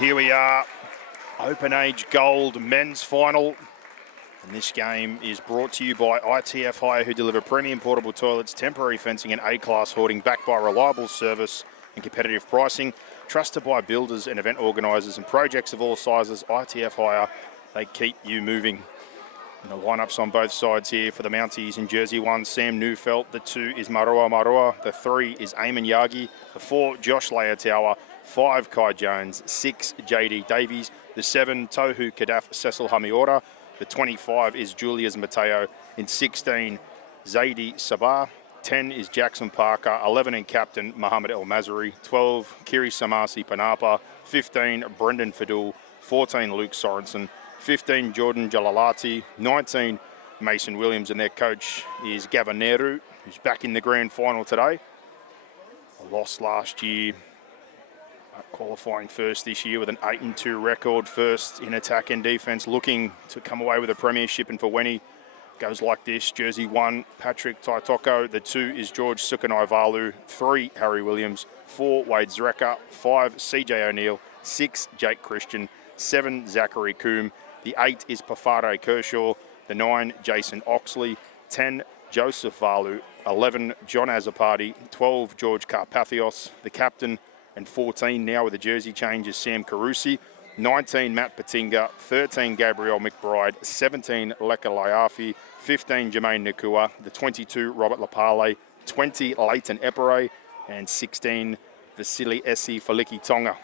Here we are, Open Age Gold Men's Final. And this game is brought to you by ITF Hire, who deliver premium portable toilets, temporary fencing and A-class hoarding, backed by reliable service and competitive pricing. Trusted by builders and event organisers and projects of all sizes, ITF Hire, they keep you moving. And the lineups on both sides here for the Mounties. In jersey 1, Sam Neufeld. The 2 is Maroa Maroa. The 3 is Eamon Yagi. The 4, Josh Leotower. 5, Kai Jones. 6, JD Davies. The 7, Tohu Kadaf Cecil Hamiora. The 25 is Julius Mateo. In 16, Zaidi Sabah. 10 is Jackson Parker. 11 in captain, Mohamed El Mazari. 12, Kiri Samasi Panapa. 15, Brendan Fadul. 14, Luke Sorensen. 15, Jordan Jalalati. 19, Mason Williams. And their coach is Gavin Nehru, who's back in the grand final today. A loss last year, qualifying first this year with an 8-2 record, first in attack and defence, looking to come away with a premiership. And for Wenny, goes like this. Jersey 1, Patrick Taitoko. The 2 is George Sukanaivalu. 3, Harry Williams. 4, Wade Zreka. 5, CJ O'Neill. 6, Jake Christian. 7, Zachary Coombe. The 8 is Pafare Kershaw. The 9, Jason Oxley. 10, Joseph Valu. 11, John Azzopardi. 12, George Carpathios. The captain. And 14 now with a jersey change is Sam Carusi. 19, Matt Patinga. 13, Gabriel McBride. 17, Leka Laiafi. 15, Jermaine Nakua. The 22, Robert Lapale. 20, Leighton Epere. And 16, Vasili Essi Faliki Tonga.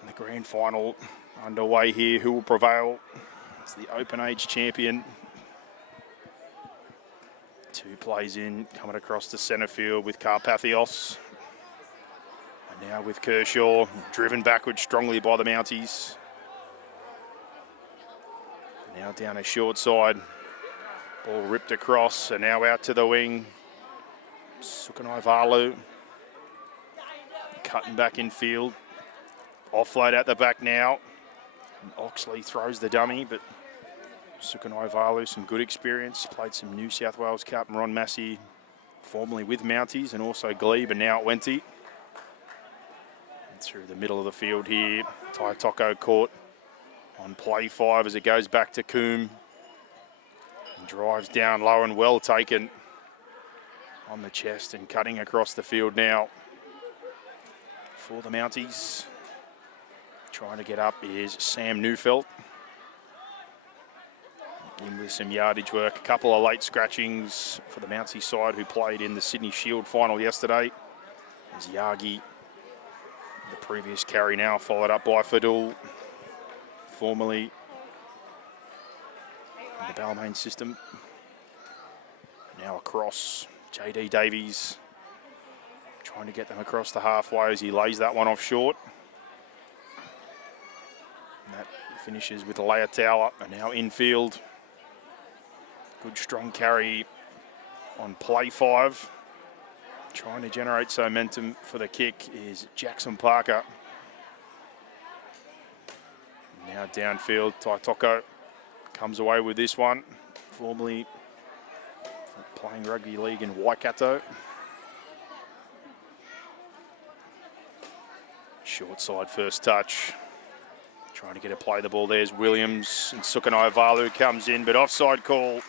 And the grand final underway here. Who will prevail? It's the Open Age champion. 2 plays in, coming across the centre field with Carpathios. And now with Kershaw, driven backwards strongly by the Mounties. Now down a short side. Ball ripped across, and now out to the wing. Sukanaivalu cutting back in field. Offload out the back now. And Oxley throws the dummy, but Sukanaivalu, some good experience. Played some New South Wales Cup. And Ron Massey, formerly with Mounties and also Glebe, and now at Wenty. And through the middle of the field here, Taitoko caught on play 5 as it goes back to Coombe. And drives down low and well taken on the chest and cutting across the field now for the Mounties. Trying to get up is Sam Neufeld. In with some yardage work. A couple of late scratchings for the Mountie side, who played in the Sydney Shield final yesterday. There's Yagi, the previous carry now, followed up by Fadul, formerly in the Balmain system. Now across, JD Davies trying to get them across the halfway as he lays that one off short. And that finishes with Leotower, and now infield. Good strong carry on play 5. Trying to generate some momentum for the kick is Jackson Parker. Now downfield, Taitoko comes away with this one. Formerly playing rugby league in Waikato. Short side first touch. Trying to get a play the ball. There's Williams, and Sukanaivalu comes in, but offside call.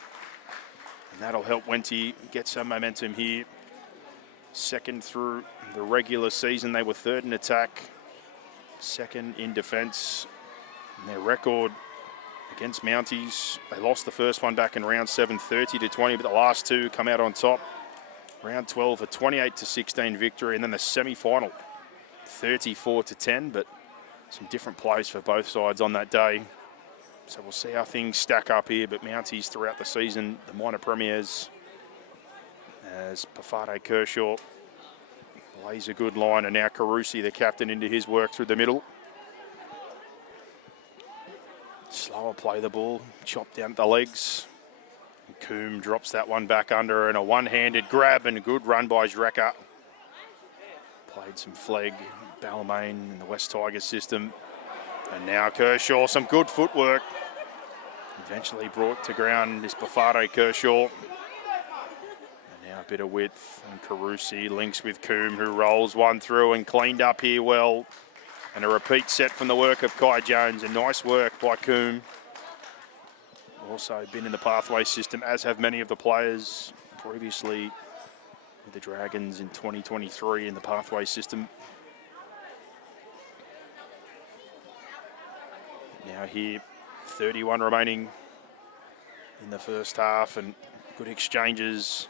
And that'll help Wenty get some momentum here. Second through the regular season. They were 3rd in attack, 2nd in defence. And their record against Mounties, they lost the first one back in round 7, 30-20, but the last 2 come out on top. Round 12, a 28-16 victory, and then the semi-final, 34-10, but some different plays for both sides on that day. So we'll see how things stack up here, but Mounties throughout the season, the minor premiers, as Pafare Kershaw lays a good line, and now Carusi, the captain, into his work through the middle. Slower play the ball, chopped down the legs. Coombe drops that one back under, and a one-handed grab and a good run by Zreka. Played some flag, Balmain in the West Tigers system. And now Kershaw, some good footwork. Eventually brought to ground is Pafare Kershaw. And now a bit of width, and Carusi links with Coombe, who rolls one through and cleaned up here well. And a repeat set from the work of Kai Jones, and nice work by Coombe. Also been in the pathway system, as have many of the players previously with the Dragons in 2023 in the pathway system. Now here, 31 remaining in the first half, and good exchanges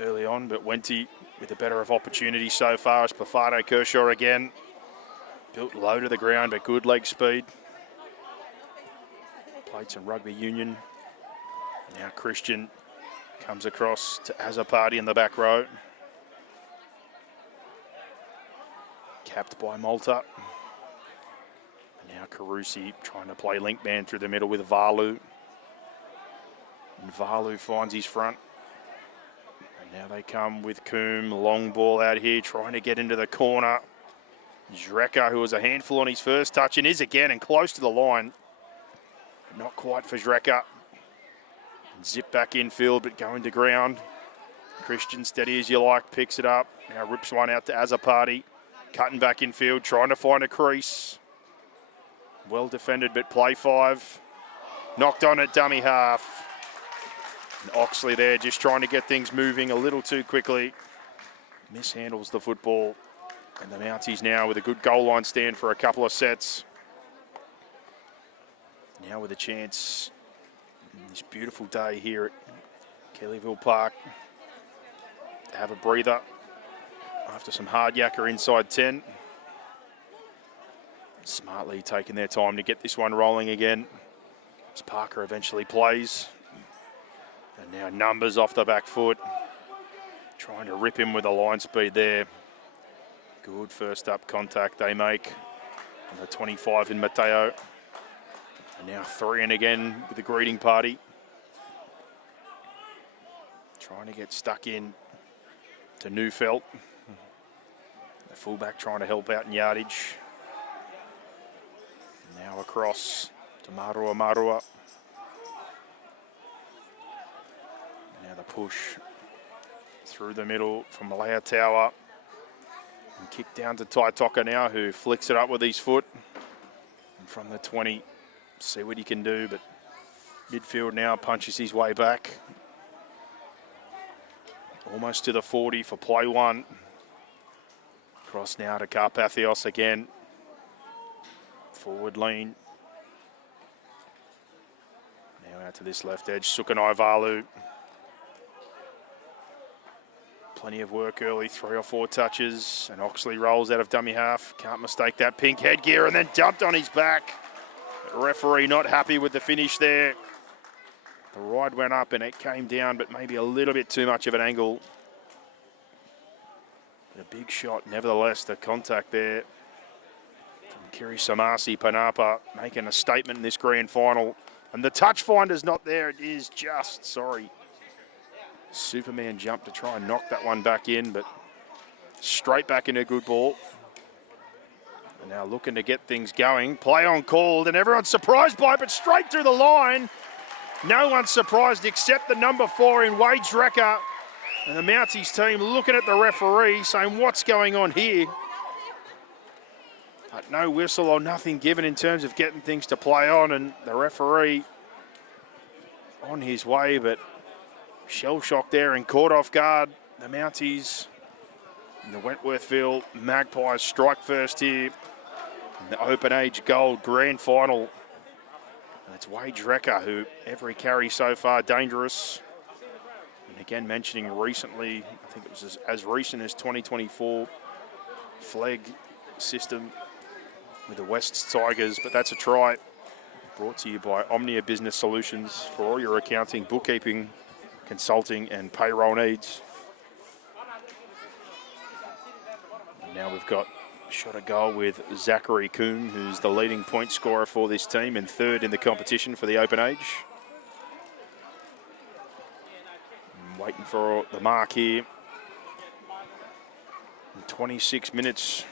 early on, but Wenty with a better of opportunity so far as Pafado Kershaw again. Built low to the ground, but good leg speed. Played some rugby union. Now Christian comes across to Azzopardi in the back row. Capped by Malta. Now Carusi trying to play link man through the middle with Valu. And Valu finds his front. And now they come with Coombe. Long ball out here, trying to get into the corner. Zreka, who was a handful on his first touch, and is again and close to the line. Not quite for Zreka. Zip back infield, but going to ground. Christian, steady as you like, picks it up. Now rips one out to Azzopardi. Cutting back infield, trying to find a crease. Well defended, but play 5. Knocked on at dummy half. And Oxley there just trying to get things moving a little too quickly. Mishandles the football. And the Mounties now with a good goal line stand for a couple of sets. Now with a chance this beautiful day here at Kellyville Park to have a breather after some hard yakka inside 10. Smartly taking their time to get this one rolling again as Parker eventually plays. And now Numbers off the back foot, trying to rip him with a line speed there. Good first up contact they make. And the 25 in Mateo. And now 3 in again with the greeting party. Trying to get stuck in to Neufeld. The fullback trying to help out in yardage. Now across to Marua. Now the push through the middle from Malaya Tower. And kick down to Taitoka now, who flicks it up with his foot. And from the 20, see what he can do, but midfield now punches his way back. Almost to the 40 for play 1. Cross now to Carpathios again. Forward lean. Now out to this left edge, Sukanai Valu. Plenty of work early, 3 or 4 touches, and Oxley rolls out of dummy half. Can't mistake that pink headgear, and then dumped on his back. The referee not happy with the finish there. The ride went up and it came down, but maybe a little bit too much of an angle. A big shot, nevertheless, the contact there from Kiri Samasi Panapa making a statement in this grand final. And the touch finder's not there, it is just, sorry. Superman jumped to try and knock that one back in, but straight back in a good ball. And now looking to get things going. Play on called, and everyone's surprised by it, but straight through the line. No one's surprised except the number 4 in Wade Zreka. And the Mounties team looking at the referee saying, what's going on here? But no whistle or nothing given in terms of getting things to play on, and the referee on his way, but shell shock there and caught off guard. The Mounties and the Wentworthville Magpies strike first here in the Open Age Gold Grand Final. And it's Wade Zreka, who every carry so far dangerous. And again, mentioning recently, I think it was as recent as 2024 flag system with the West Tigers, but that's a try. Brought to you by Omnia Business Solutions for all your accounting, bookkeeping, consulting and payroll needs. And now we've got a shot at goal with Zachary Coombe, who's the leading point scorer for this team and 3rd in the competition for the Open Age. And waiting for the mark here. And 26 minutes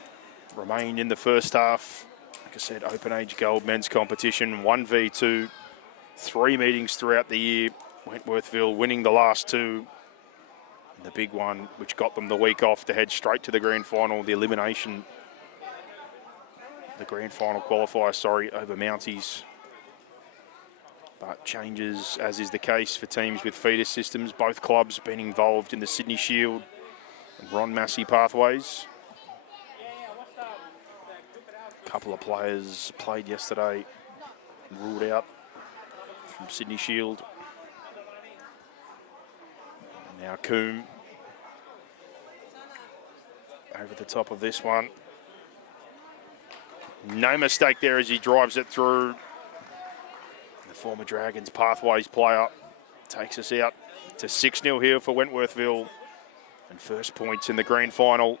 remain in the first half. Like I said, Open Age Gold men's competition, 1v2, 3 meetings throughout the year. Wentworthville winning the last 2. And the big one, which got them the week off to head straight to the grand final, the elimination the grand final qualifier, sorry, over Mounties. But changes, as is the case for teams with feeder systems. Both clubs been involved in the Sydney Shield and Ron Massey pathways. A couple of players played yesterday, ruled out from Sydney Shield. Now Coombe over the top of this one. No mistake there as he drives it through. The former Dragons pathways player takes us out to 6-0 here for Wentworthville. And first points in the grand final.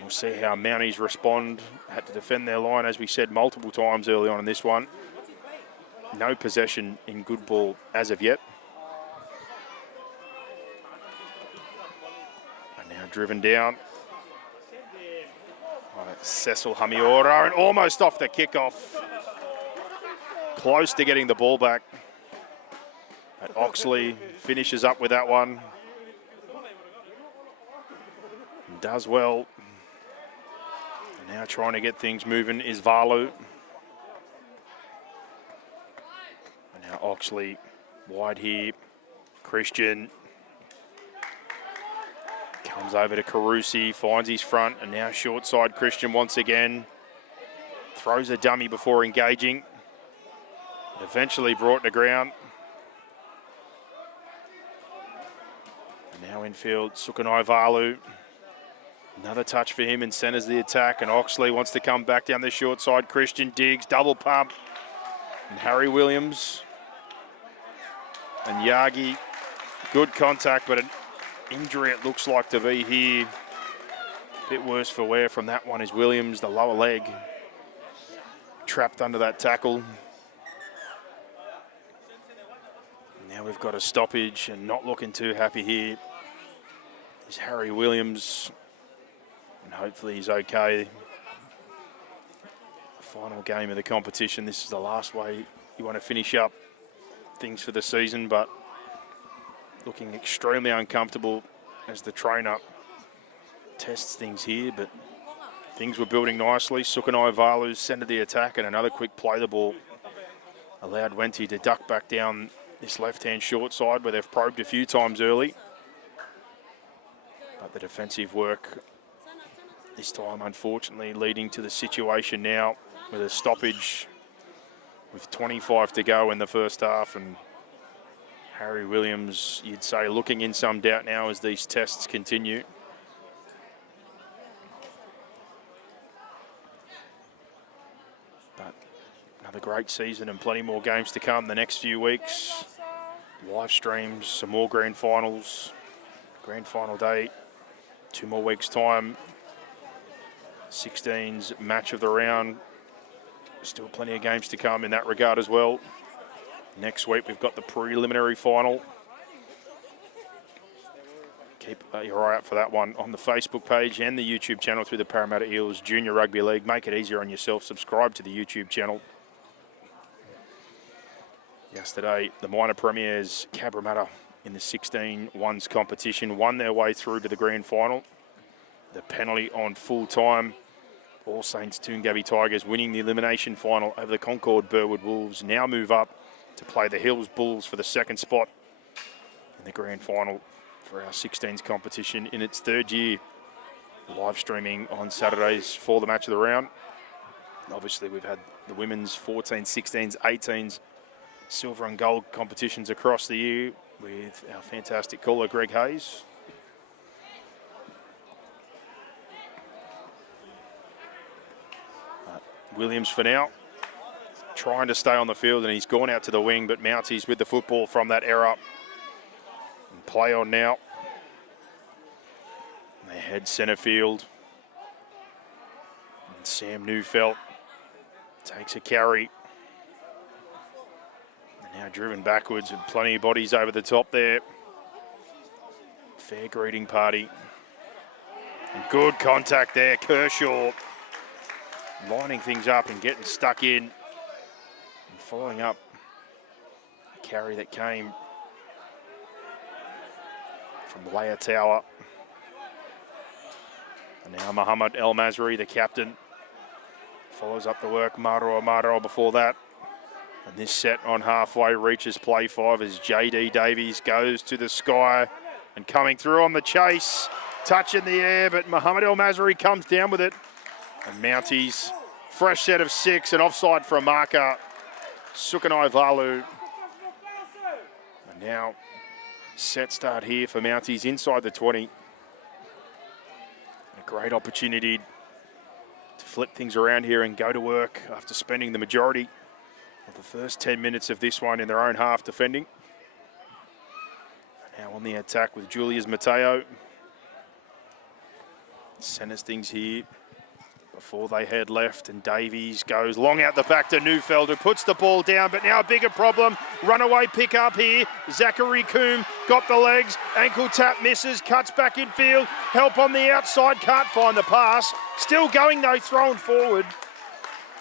We'll see how Mounties respond. Had to defend their line, as we said multiple times early on in this one. No possession in good ball as of yet. And now driven down by Cecil Hamiora, and almost off the kickoff. Close to getting the ball back. But Oxley finishes up with that one. Does well. Now trying to get things moving is Valu. And now Oxley wide here. Christian comes over to Carusi, finds his front, and now short side Christian once again. Throws a dummy before engaging. Eventually brought to ground. And now infield, Sukanai Valu. Another touch for him and centers the attack, and Oxley wants to come back down the short side. Christian digs, double pump. And Harry Williams and Yagi, good contact, but an injury it looks like to be here. A bit worse for wear from that one is Williams, the lower leg. Trapped under that tackle. Now we've got a stoppage and not looking too happy here is Harry Williams. And hopefully he's okay. Final game of the competition. This is the last way you want to finish up things for the season, but looking extremely uncomfortable as the trainer tests things here, but things were building nicely. Sukanai Valu centered the attack, and another quick play the ball allowed Wenty to duck back down this left-hand short side where they've probed a few times early. But the defensive work this time, unfortunately, leading to the situation now with a stoppage with 25 to go in the first half. And Harry Williams, you'd say, looking in some doubt now as these tests continue. But another great season and plenty more games to come the next few weeks. Live streams, some more grand finals. Grand final day, 2 more weeks' time. 16's match of the round. Still plenty of games to come in that regard as well. Next week we've got the preliminary final. Keep your eye out for that one on the Facebook page and the YouTube channel through the Parramatta Eels Junior Rugby League. Make it easier on yourself. Subscribe to the YouTube channel. Yesterday, the minor premiers, Parramatta, in the 16-1s competition, won their way through to the grand final. The penalty on full time. All Saints Toongabbie Tigers winning the elimination final over the Concord Burwood Wolves. Now move up to play the Hills Bulls for the second spot in the grand final for our 16s competition in its 3rd year. Live streaming on Saturdays for the match of the round. Obviously, we've had the women's 14s, 16s, 18s, silver and gold competitions across the year with our fantastic caller, Greg Hayes. Williams for now, trying to stay on the field, and he's gone out to the wing, but Mounties with the football from that error. And play on now. They head centre field. And Sam Neufeld takes a carry. And now driven backwards with plenty of bodies over the top there. Fair greeting party. And good contact there, Kershaw. Lining things up and getting stuck in. And following up the carry that came from Leia Tower. And now Muhammad El Masri, the captain, follows up the work. Maro before that. And this set on halfway reaches play 5 as JD Davies goes to the sky and coming through on the chase. Touch in the air, but Muhammad El Masri comes down with it. And Mounties, fresh set of 6 and offside for a marker. Sukanai Valu. And now set start here for Mounties inside the 20. A great opportunity to flip things around here and go to work after spending the majority of the first 10 minutes of this one in their own half defending. Now on the attack with Julius Mateo. Centers things here before they head left, and Davies goes long out the back to Neufeld, who puts the ball down, but now a bigger problem. Runaway pick up here. Zachary Coombe got the legs. Ankle tap misses, cuts back in field. Help on the outside, can't find the pass. Still going though, thrown forward.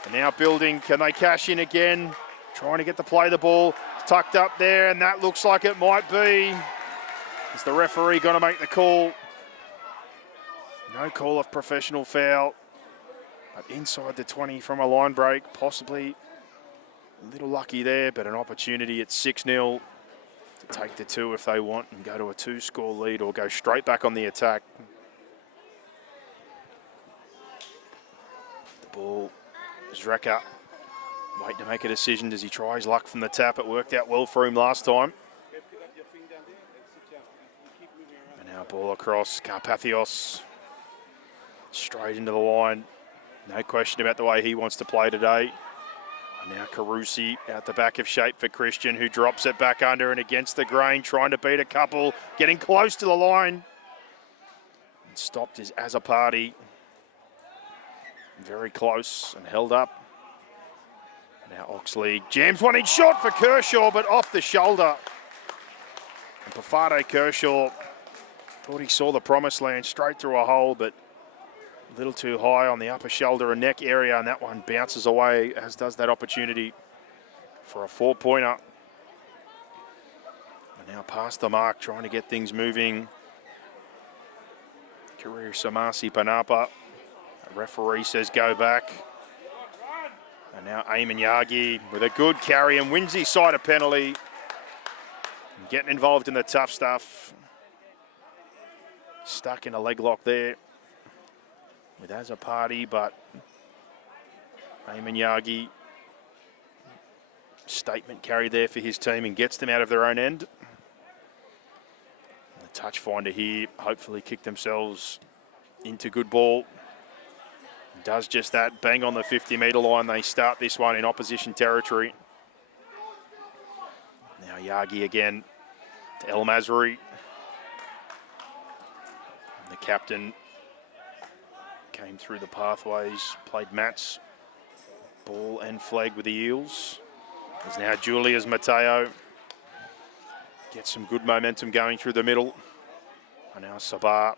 And now building, can they cash in again? Trying to get to play the ball. Tucked up there, and that looks like it might be. Is the referee going to make the call? No call of professional foul. But inside the 20 from a line break, possibly a little lucky there, but an opportunity at 6-0 to take the 2 if they want and go to a 2-score lead or go straight back on the attack. The ball, Zreka waiting to make a decision. Does he try his luck from the tap? It worked out well for him last time. And now ball across, Carpathios straight into the line. No question about the way he wants to play today. And now Carusi out the back of shape for Christian, who drops it back under and against the grain, trying to beat a couple, getting close to the line. And stopped is Azapati. Very close and held up. Now Oxley jams one in short for Kershaw, but off the shoulder. And Pafade Kershaw thought he saw the promised land straight through a hole, but a little too high on the upper shoulder and neck area, and that one bounces away, as does that opportunity for a 4-pointer. And now past the mark, trying to get things moving. Career Samasi Panapa. The referee says go back. And now Eamon Yagi with a good carry and wins his side a penalty. And getting involved in the tough stuff. Stuck in a leg lock there with Azapati, but Eamon Yagi, statement carry there for his team and gets them out of their own end. And the touch finder here, hopefully kick themselves into good ball. Does just that, bang on the 50-metre line. They start this one in opposition territory. Now Yagi again to El Masri. And the captain came through the pathways, played Matt's ball and flag with the Eels. There's now Julius Mateo. Gets some good momentum going through the middle. And now Sabah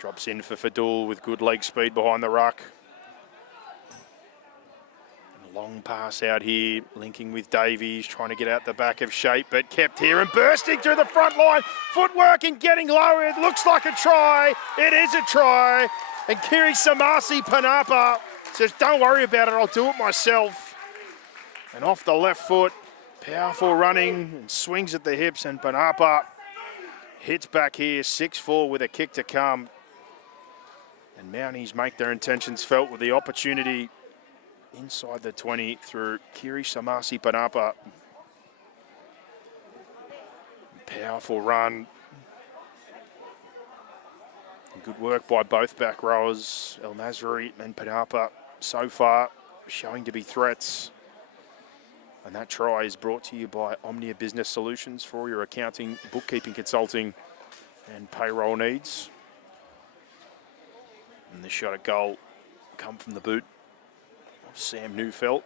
drops in for Fadul with good leg speed behind the ruck. And a long pass out here, linking with Davies, trying to get out the back of shape, but kept here and bursting through the front line. Footwork and getting low. It looks like a try. It is a try. And Kiri Samasi Panapa says, don't worry about it, I'll do it myself. And off the left foot, powerful running and swings at the hips, and Panapa hits back here, 6-4 with a kick to come. And Mounties make their intentions felt with the opportunity inside the 20 through Kiri Samasi Panapa. Powerful run. Good work by both back rowers, El Masri and Panapa, so far showing to be threats. And that try is brought to you by Omnia Business Solutions for your accounting, bookkeeping, consulting and payroll needs. And the shot at goal come from the boot of Sam Neufeld.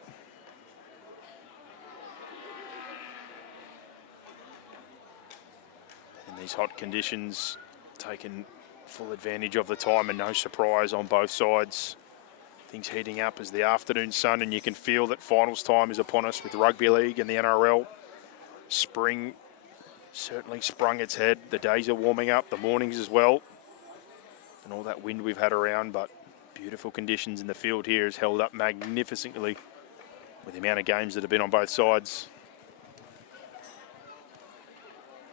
In these hot conditions, taken full advantage of the time and no surprise on both sides. Things heating up as the afternoon sun, and you can feel that finals time is upon us with rugby league and the NRL. Spring certainly sprung its head. The days are warming up, the mornings as well. and all that wind we've had around, but beautiful conditions in the field here has held up magnificently with the amount of games that have been on both sides.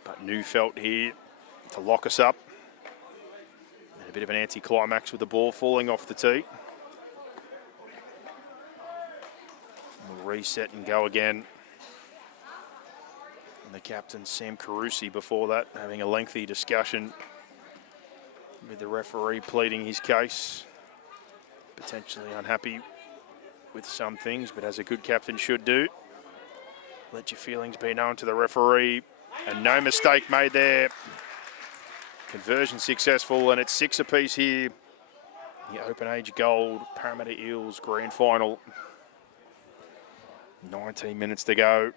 But new felt here to lock us up. And a bit of an anti-climax with the ball falling off the tee. We'll reset and go again. And the captain, Sam Carusi, before that, having a lengthy discussion with the referee, pleading his case. Potentially unhappy with some things, but as a good captain should do, let your feelings be known to the referee. And no mistake made there. Conversion successful, and it's 6 apiece here. The Open Age Gold Parramatta Eels Grand Final. 19 minutes to go.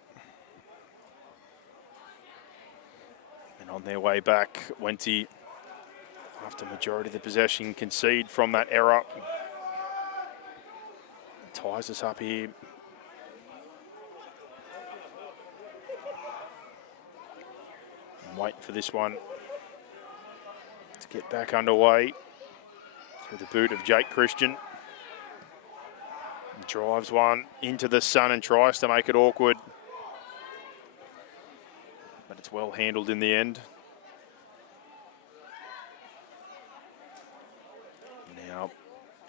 And on their way back, Wenty, after majority of the possession, concede from that error. Ties us up here. I'm waiting for this one to get back underway through the boot of Jake Christian. Drives one into the sun and tries to make it awkward. But it's well handled in the end. Now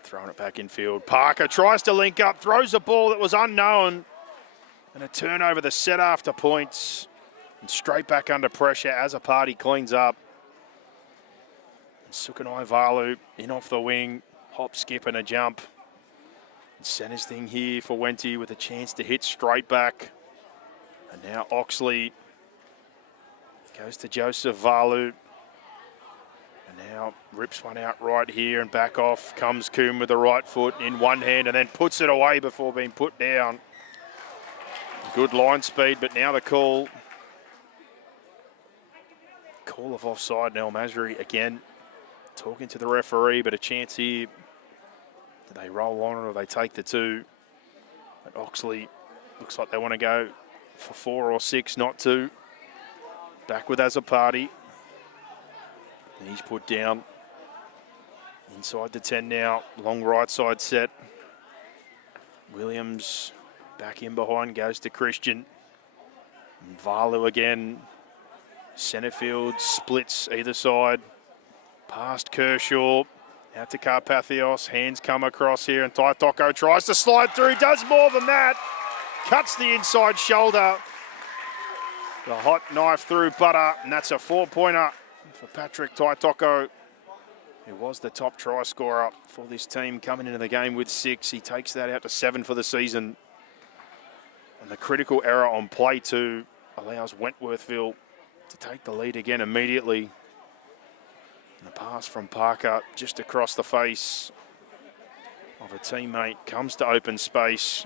throwing it back in field. Parker tries to link up, throws a ball that was unknown. And a turnover, the set after points. And straight back under pressure as a party cleans up. And Sukanai Valu in off the wing. Hop, skip and a jump. And centers thing here for Wenty with a chance to hit straight back. And now Oxley goes to Joseph Valu. And now rips one out right here and back off. Comes Coombe with the right foot in one hand and then puts it away before being put down. Good line speed, but now the call. Call of offside. Now Masri again talking to the referee, but a chance here. Do they roll on it or they take the 2? But Oxley looks like they want to go for 4 or 6, not 2. Back with Azzopardi. And he's put down inside the 10 now. Long right side set. Williams back in behind, goes to Christian. And Valu again. Centre field splits either side. Past Kershaw. Out to Carpathios. Hands come across here and Taitoko tries to slide through. Does more than that. Cuts the inside shoulder. The hot knife through butter. And that's a 4-pointer for Patrick Taitoko, who was the top try scorer for this team coming into the game with 6. He takes that out to 7 for the season. And the critical error on play 2 allows Wentworthville to take the lead again immediately. And the pass from Parker just across the face of a teammate comes to open space.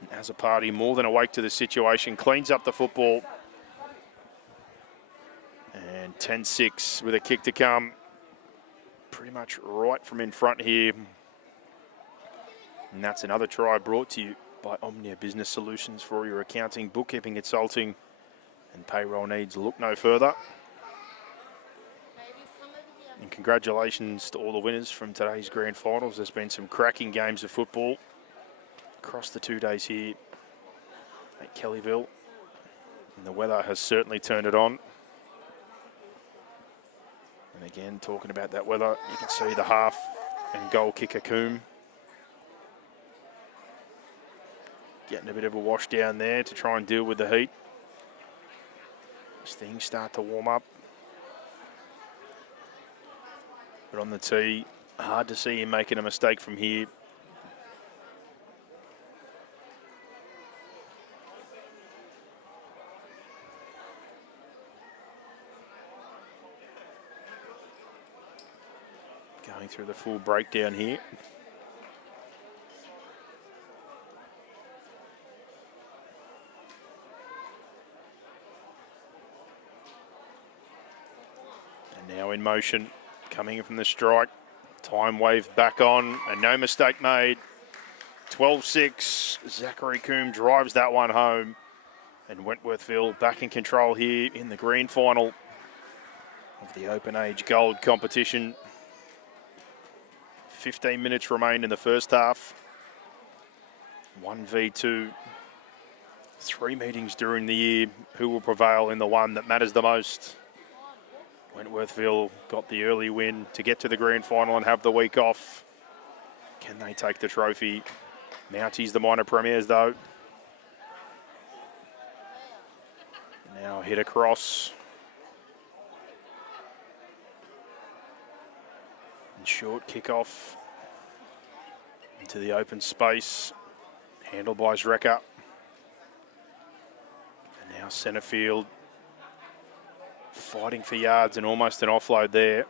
And Azzopardi, more than awake to the situation, cleans up the football. And 10-6 with a kick to come. Pretty much right from in front here. And that's another try brought to you by Omnia Business Solutions for your accounting, bookkeeping, consulting, and payroll needs. Look no further. And congratulations to all the winners from today's grand finals. There's been some cracking games of football across the 2 days here at Kellyville. And the weather has certainly turned it on. And again, talking about that weather, you can see the half and goal kicker Coombe getting a bit of a wash down there to try and deal with the heat as things start to warm up. But on the tee, hard to see him making a mistake from here. Going through the full breakdown here. And now in motion, coming in from the strike. Time wave back on, and no mistake made. 12-6, Zachary Coombe drives that one home. And Wentworthville back in control here in the grand final of the Open Age Gold competition. 15 minutes remain in the first half. 1v2. 3 meetings during the year. Who will prevail in the one that matters the most? Wentworthville got the early win to get to the grand final and have the week off. Can they take the trophy? Mounties, the minor premiers, though. Now hit across. And short kickoff into the open space. Handled by Zrecker. And now centre field. Fighting for yards and almost an offload there.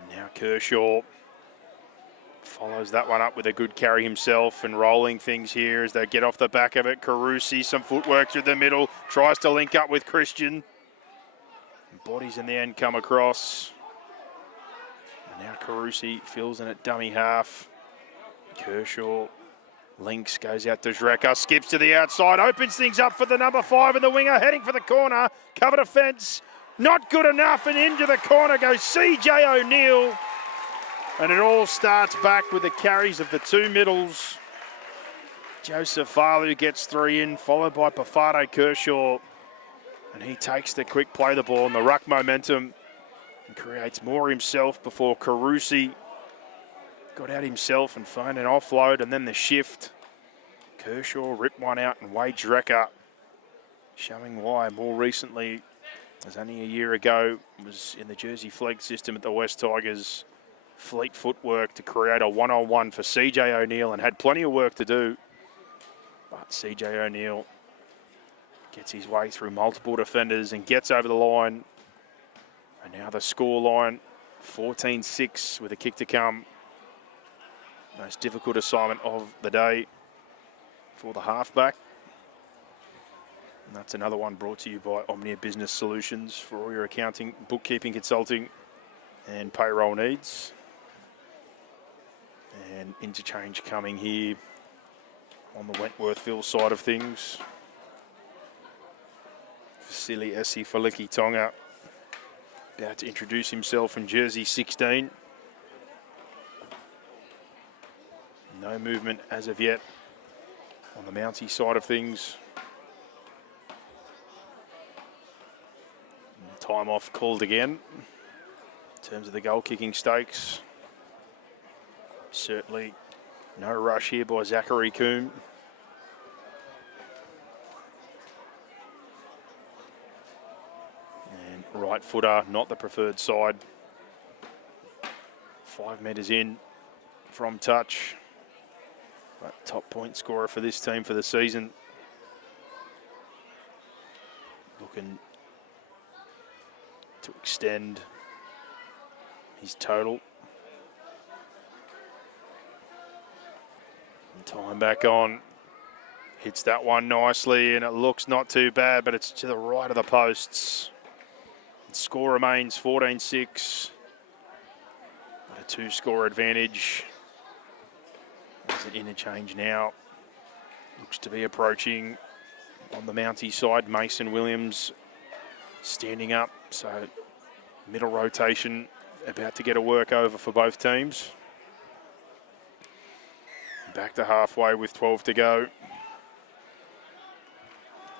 And now Kershaw follows that one up with a good carry himself and rolling things here as they get off the back of it. Carusi, some footwork through the middle, tries to link up with Christian. Bodies in the end come across. And now Carusi fills in at dummy half. Kershaw links, goes out to Zrecker, skips to the outside, opens things up for the number 5 in the winger, heading for the corner, cover defence, not good enough, and into the corner goes CJ O'Neill. And it all starts back with the carries of the 2 middles. Joseph Farley gets 3 in, followed by Pafado Kershaw. And he takes the quick play the ball and the ruck momentum and creates more himself before Carusi got out himself and found an offload, and then the shift. Kershaw ripped one out and Wade Zrecker, showing why more recently, as only a year ago, was in the Jersey flag system at the West Tigers. Fleet footwork to create a one-on-one for CJ O'Neill and had plenty of work to do. But CJ O'Neill gets his way through multiple defenders and gets over the line. And now the score line, 14-6 with a kick to come. Most difficult assignment of the day for the halfback. And that's another one brought to you by Omnia Business Solutions for all your accounting, bookkeeping, consulting and payroll needs. And interchange coming here on the Wentworthville side of things. Vasili Esi Faliki Tonga about to introduce himself in jersey 16. No movement as of yet on the Mountie side of things. And time off called again in terms of the goal kicking stakes. Certainly no rush here by Zachary Coombe. And right footer, not the preferred side. 5 metres in from touch. But top point scorer for this team for the season. Looking to extend his total. And time back on. Hits that one nicely and it looks not too bad, but it's to the right of the posts. The score remains 14-6. A 2-score advantage. There's an interchange now. Looks to be approaching on the Mountie side. Mason Williams standing up. So middle rotation about to get a work over for both teams. Back to halfway with 12 to go.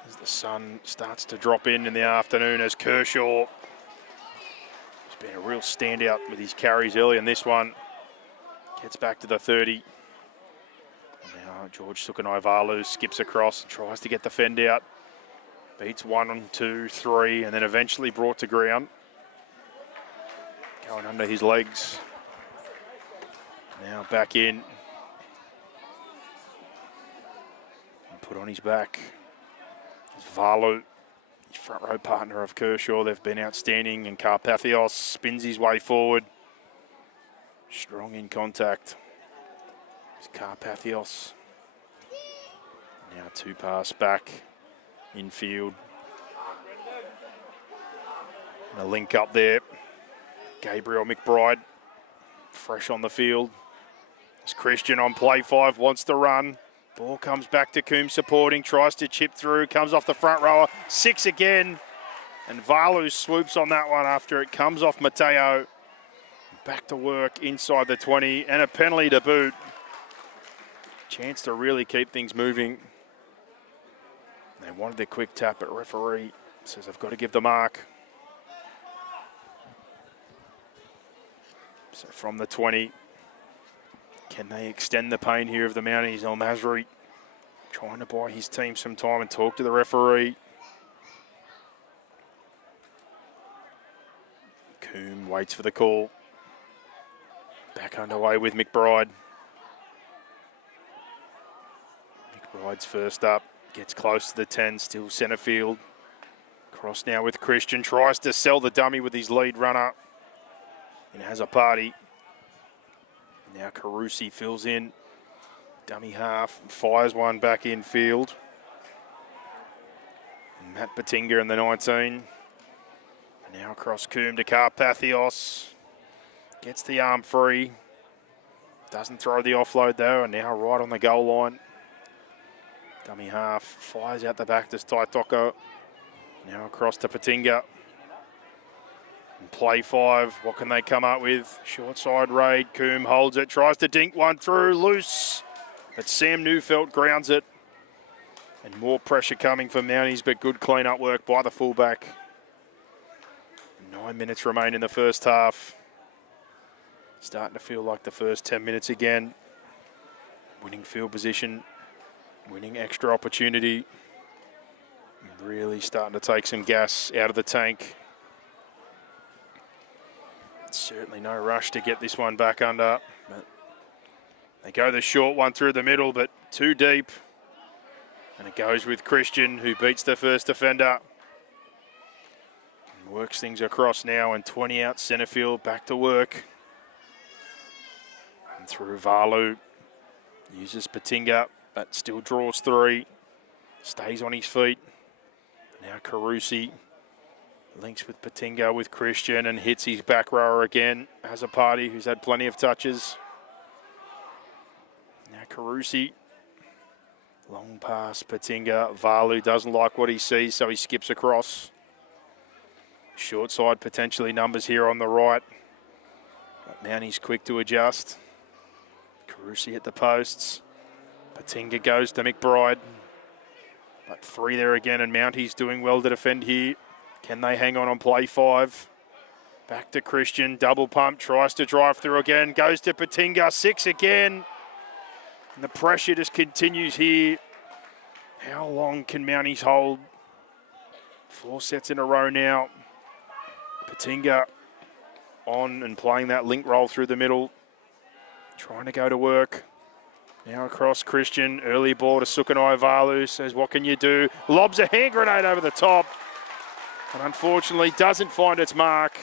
As the sun starts to drop in the afternoon as Kershaw has been a real standout with his carries early in this one. Gets back to the 30. Now George Sukanaivalu skips across and tries to get the fend out. Beats 1, 2, 3, and then eventually brought to ground. Going under his legs. Now back in. And put on his back. Valu, his front row partner of Kershaw. They've been outstanding, and Carpathios spins his way forward. Strong in contact. It's Carpathios. Now 2 pass back infield. And a link up there. Gabriel McBride fresh on the field. As Christian on play 5 wants to run. Ball comes back to Coombs supporting, tries to chip through, comes off the front rower, 6 again. And Valu swoops on that one after it comes off Mateo. back to work inside the 20 and a penalty to boot. Chance to really keep things moving. They wanted the quick tap, but referee says I've got to give the mark. So from the 20, can they extend the pain here of the Mounties? El Masri trying to buy his team some time and talk to the referee. Coombe waits for the call. Back underway with McBride. McBride's first up. Gets close to the 10, still centre field. Cross now with Christian. Tries to sell the dummy with his lead runner. And has a party. Now Carusi fills in. Dummy half. Fires one back in field. And Matt Batinga in the 19. Now across Coombe to Carpathios. Gets the arm free. Doesn't throw the offload though, and now right on the goal line. Dummy half. Fires out the back to Taitoko. Now across to Patinga. And play 5. What can they come up with? Short side raid. Coombe holds it. Tries to dink one through. Loose. But Sam Neufeld grounds it. And more pressure coming for Mounties, but good clean-up work by the fullback. 9 minutes remain in the first half. Starting to feel like the first 10 minutes again. Winning field position. Winning extra opportunity. Really starting to take some gas out of the tank. Certainly no rush to get this one back under. But they go the short one through the middle, but too deep. And it goes with Christian, who beats the first defender. And works things across now, and 20 out centre field, back to work. And through Valu. Uses Patinga, but still draws 3. Stays on his feet. Now Carusi links with Patinga with Christian and hits his back rower again. Has a party who's had plenty of touches. Now Carusi. Long pass, Patinga. Valu doesn't like what he sees, so he skips across. Short side potentially numbers here on the right. But Mounties quick to adjust. Carusi at the posts. Patinga goes to McBride. But 3 there again, and Mounties doing well to defend here. Can they hang on play 5? Back to Christian, double pump, tries to drive through again, goes to Patinga, 6 again. And the pressure just continues here. How long can Mounties hold? 4 sets in a row now. Patinga on and playing that link roll through the middle. Trying to go to work. Now across Christian, early ball to Sukanai Valu, says what can you do? Lobs a hand grenade over the top. And unfortunately doesn't find its mark.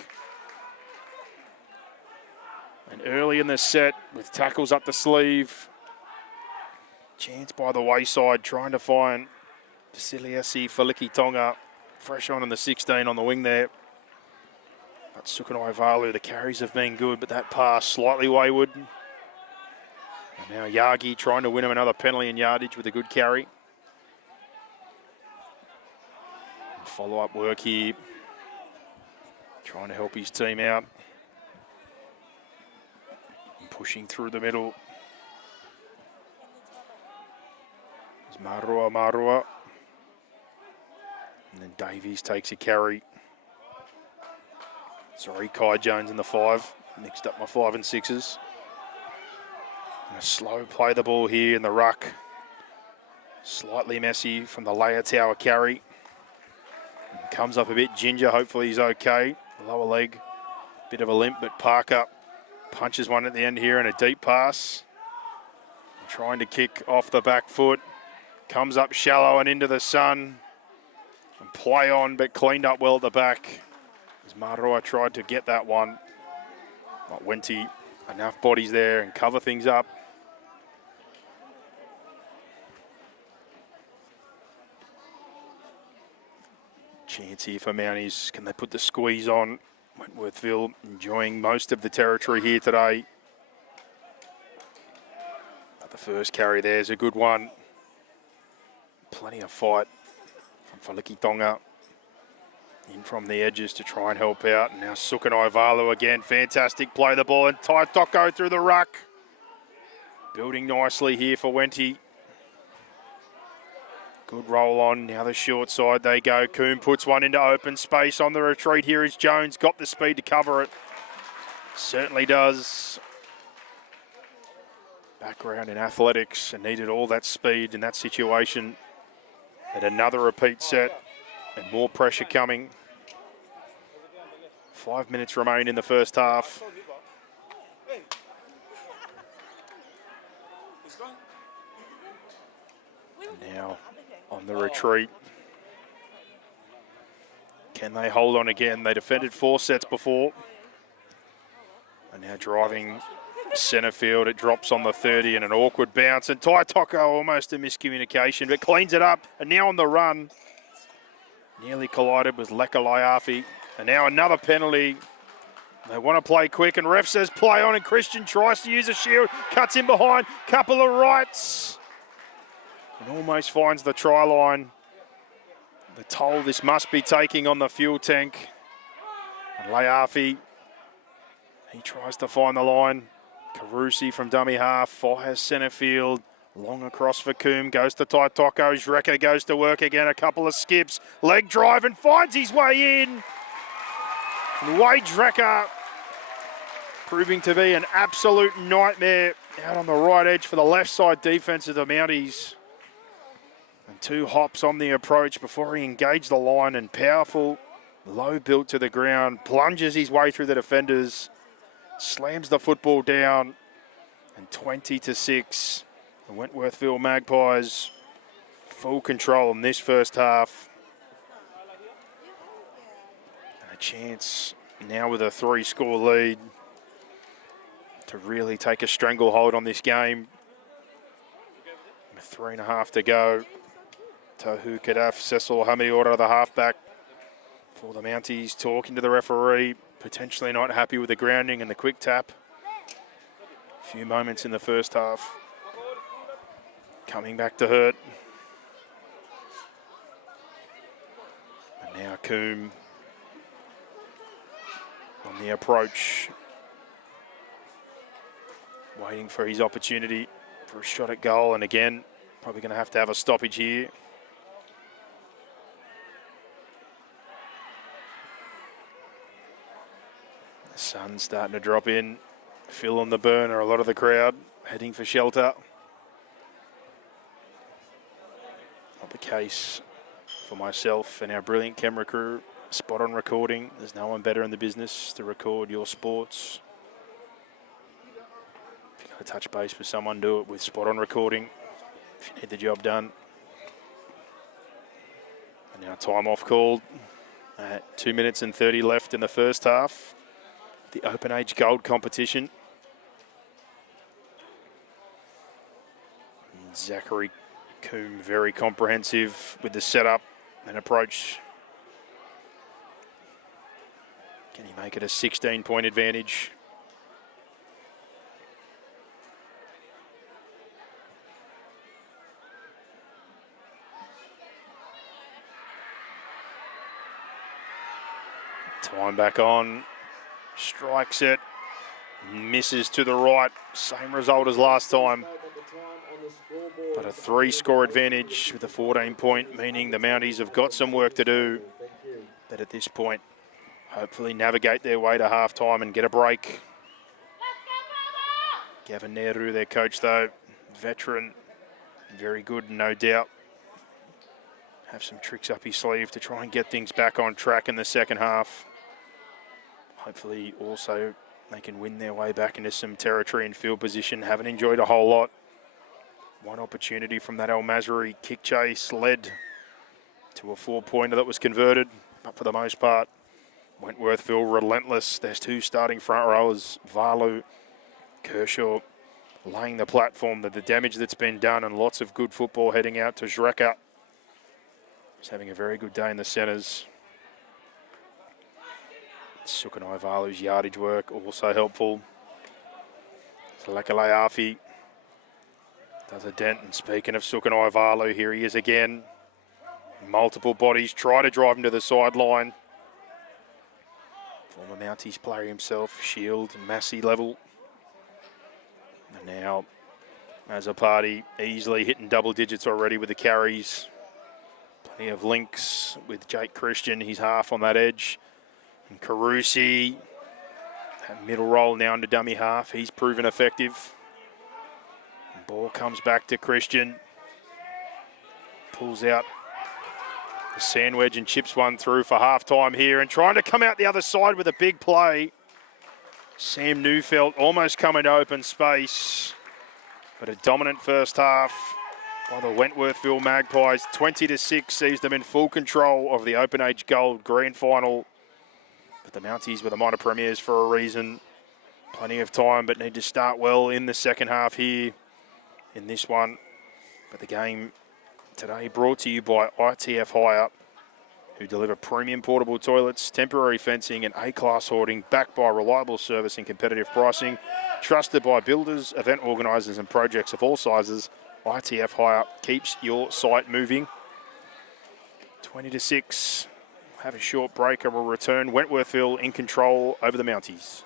And early in the set with tackles up the sleeve. Chance by the wayside, trying to find Vasiliasi Faliki Tonga. Fresh on in the 16 on the wing there. But Sukanai Valu, the carries have been good, but that pass slightly wayward. And now Yagi trying to win him another penalty in yardage with a good carry. Follow-up work here. Trying to help his team out. And pushing through the middle. There's Marua. And then Davies takes a carry. Sorry, Kai Jones in the 5. Mixed up my 5 and 6s. And a slow play the ball here in the ruck. Slightly messy from the Leia Tower carry. And comes up a bit ginger, hopefully he's okay. Lower leg, bit of a limp, but Parker punches one at the end here and a deep pass. Trying to kick off the back foot. Comes up shallow and into the sun. And play on, but cleaned up well at the back. As Maroa tried to get that one. But Wenty, enough bodies there and cover things up. Chance here for Mounties. Can they put the squeeze on? Wentworthville enjoying most of the territory here today. But the first carry there is a good one. Plenty of fight from Faliki Tonga. in from the edges to try and help out. And now Sukanaivalu again. Fantastic play the ball. And Taitoko through the ruck. Building nicely here for Wenty. Good roll on. Now the short side they go. Coombe puts one into open space on the retreat. Here is Jones. Got the speed to cover it. Certainly does. Background in athletics and needed all that speed in that situation. And another repeat set and more pressure coming. 5 minutes remain in the first half. Now on the retreat. Can they hold on again? They defended 4 sets before. And now driving centre field. It drops on the 30 and an awkward bounce. And Taitoko almost a miscommunication, but cleans it up. And now on the run. Nearly collided with Lekalaiafi. And now another penalty. They want to play quick, and ref says play on, and Christian tries to use a shield. Cuts in behind. Couple of rights. And almost finds the try line. The toll this must be taking on the fuel tank. And Laiafi, he tries to find the line. Carusi from dummy half, fires centre field. Long across for Coombe, goes to Taitoko. Zreka goes to work again, a couple of skips. Leg drive and finds his way in. And Wade Zreka proving to be an absolute nightmare out on the right edge for the left side defence of the Mounties. And 2 hops on the approach before he engaged the line, and powerful, low built to the ground, plunges his way through the defenders, slams the football down, and 20-6. The Wentworthville Magpies full control in this first half. And a chance now with a 3-score lead to really take a stranglehold on this game. With 3.5 to go. Tohu Kadaf, Cecil Hamiora, the halfback for the Mounties, talking to the referee, potentially not happy with the grounding and the quick tap. A few moments in the first half. Coming back to hurt. And now Coombe on the approach. Waiting for his opportunity for a shot at goal. And again, probably going to have a stoppage here. The sun's starting to drop in. Phil on the burner, a lot of the crowd heading for shelter. Not the case for myself and our brilliant camera crew. Spot on recording. There's no one better in the business to record your sports. If you're going to touch base with someone, do it with spot on recording if you need the job done. And now time off called at 2 minutes and 30 left in the first half. The Open Age Gold competition. And Zachary Coombe very comprehensive with the setup and approach. Can he make it a 16-point advantage? Time back on. Strikes it. Misses to the right. Same result as last time. But a 3-score advantage with a 14-point, meaning the Mounties have got some work to do. But at this point, hopefully navigate their way to half-time and get a break. Gavin Nehru, their coach, though, veteran, very good, no doubt. Have some tricks up his sleeve to try and get things back on track in the second half. Hopefully also they can win their way back into some territory and field position. Haven't enjoyed a whole lot. One opportunity from that El Mazri kick chase led to a 4-pointer that was converted, but for the most part, Wentworthville relentless. There's 2 starting front rowers, Valu, Kershaw, laying the platform, the damage that's been done, and lots of good football heading out to Zreka. He's having a very good day in the centres. Sukanaivalu's yardage work also helpful. Lekalaiafi does a dent, and speaking of Sukanaivalu, here he is again. Multiple bodies try to drive him to the sideline. Former Mounties player himself, Shield and Massey level. And now, as a party, easily hitting double digits already with the carries. Plenty of links with Jake Christian. He's half on that edge. And Carusi, that middle roll now into dummy half. He's proven effective. And ball comes back to Christian. Pulls out the sandwich and chips one through for half-time here. And trying to come out the other side with a big play. Sam Neufeld almost coming to open space. But a dominant first half by the Wentworthville Magpies. 20-6 sees them in full control of the Open Age Gold Grand Final. But the Mounties were the minor premiers for a reason. Plenty of time, but need to start well in the second half here in this one. But the game today brought to you by ITF Hire, who deliver premium portable toilets, temporary fencing and A-class hoarding, backed by reliable service and competitive pricing. Trusted by builders, event organisers and projects of all sizes, ITF Hire keeps your site moving. 20-6. Have a short break and we'll return. Wentworthville in control over the Mounties.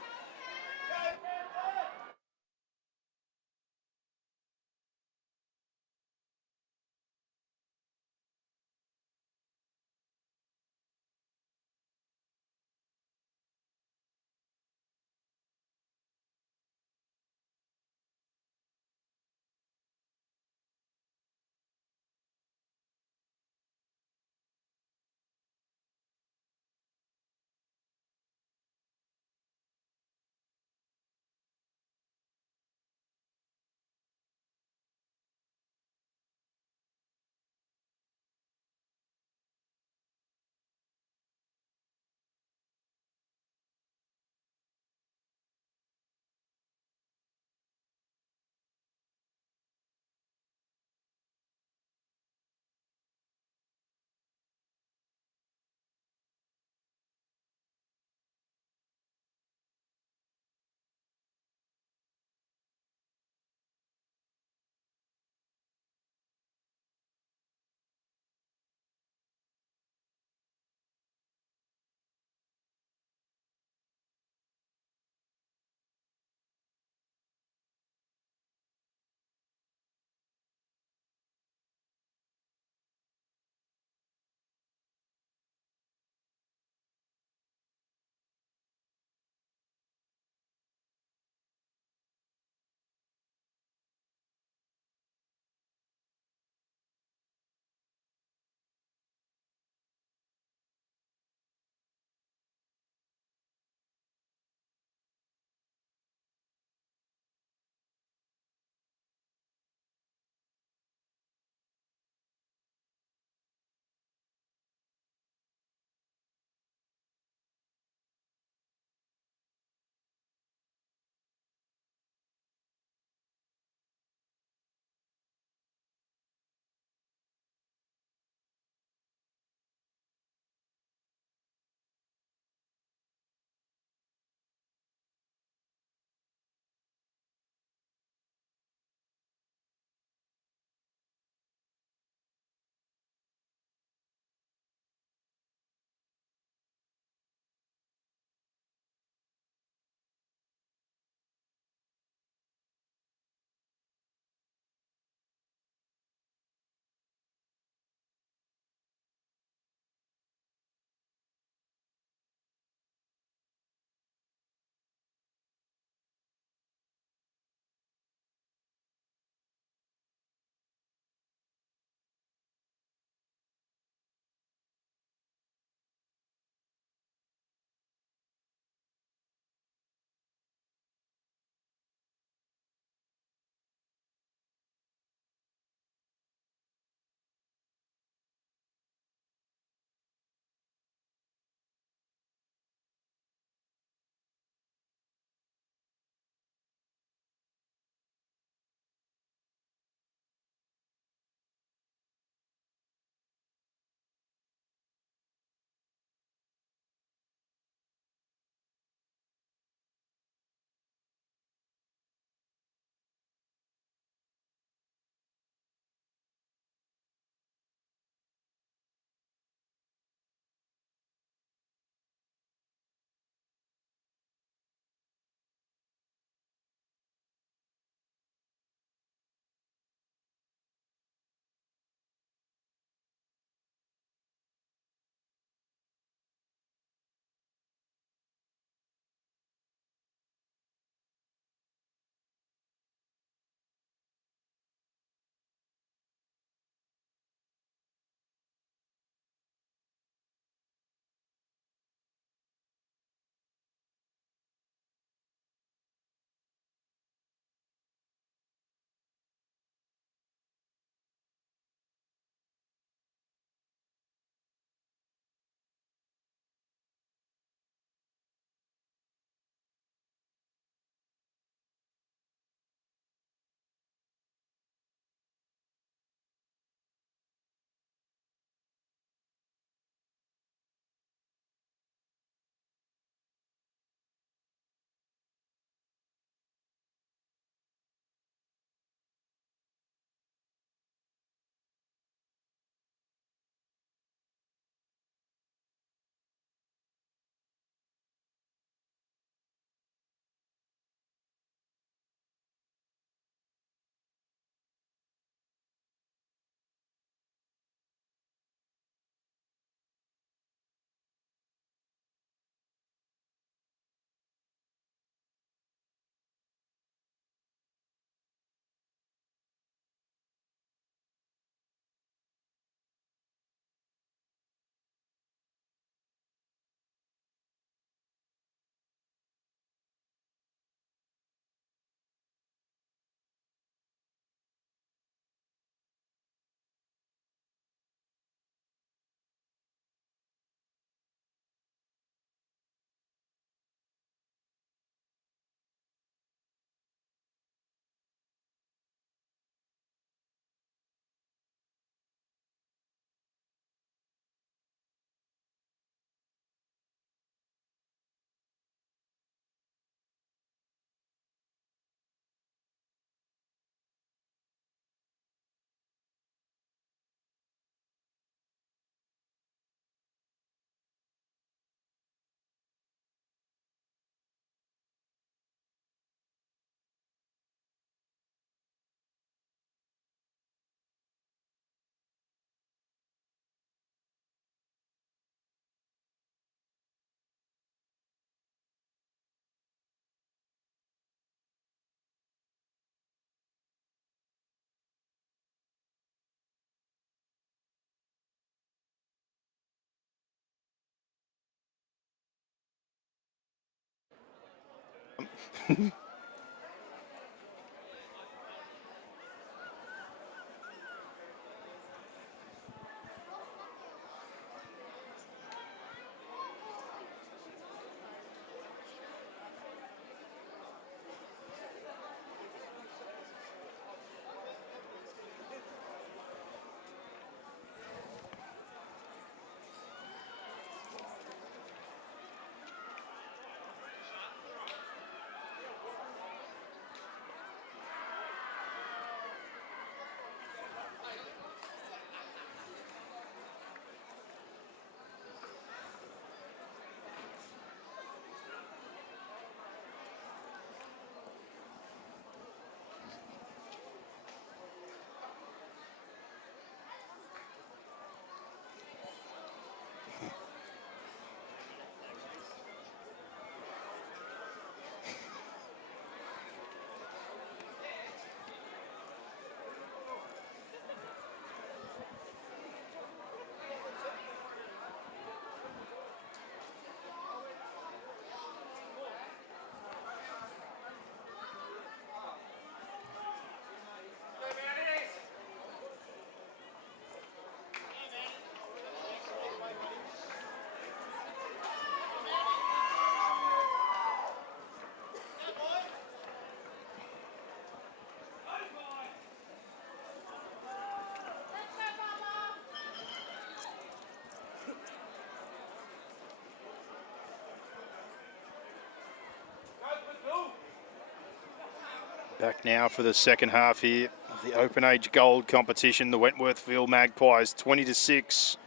Back now for the second half here of the Open Age Gold competition. The Wentworthville Magpies 20-6.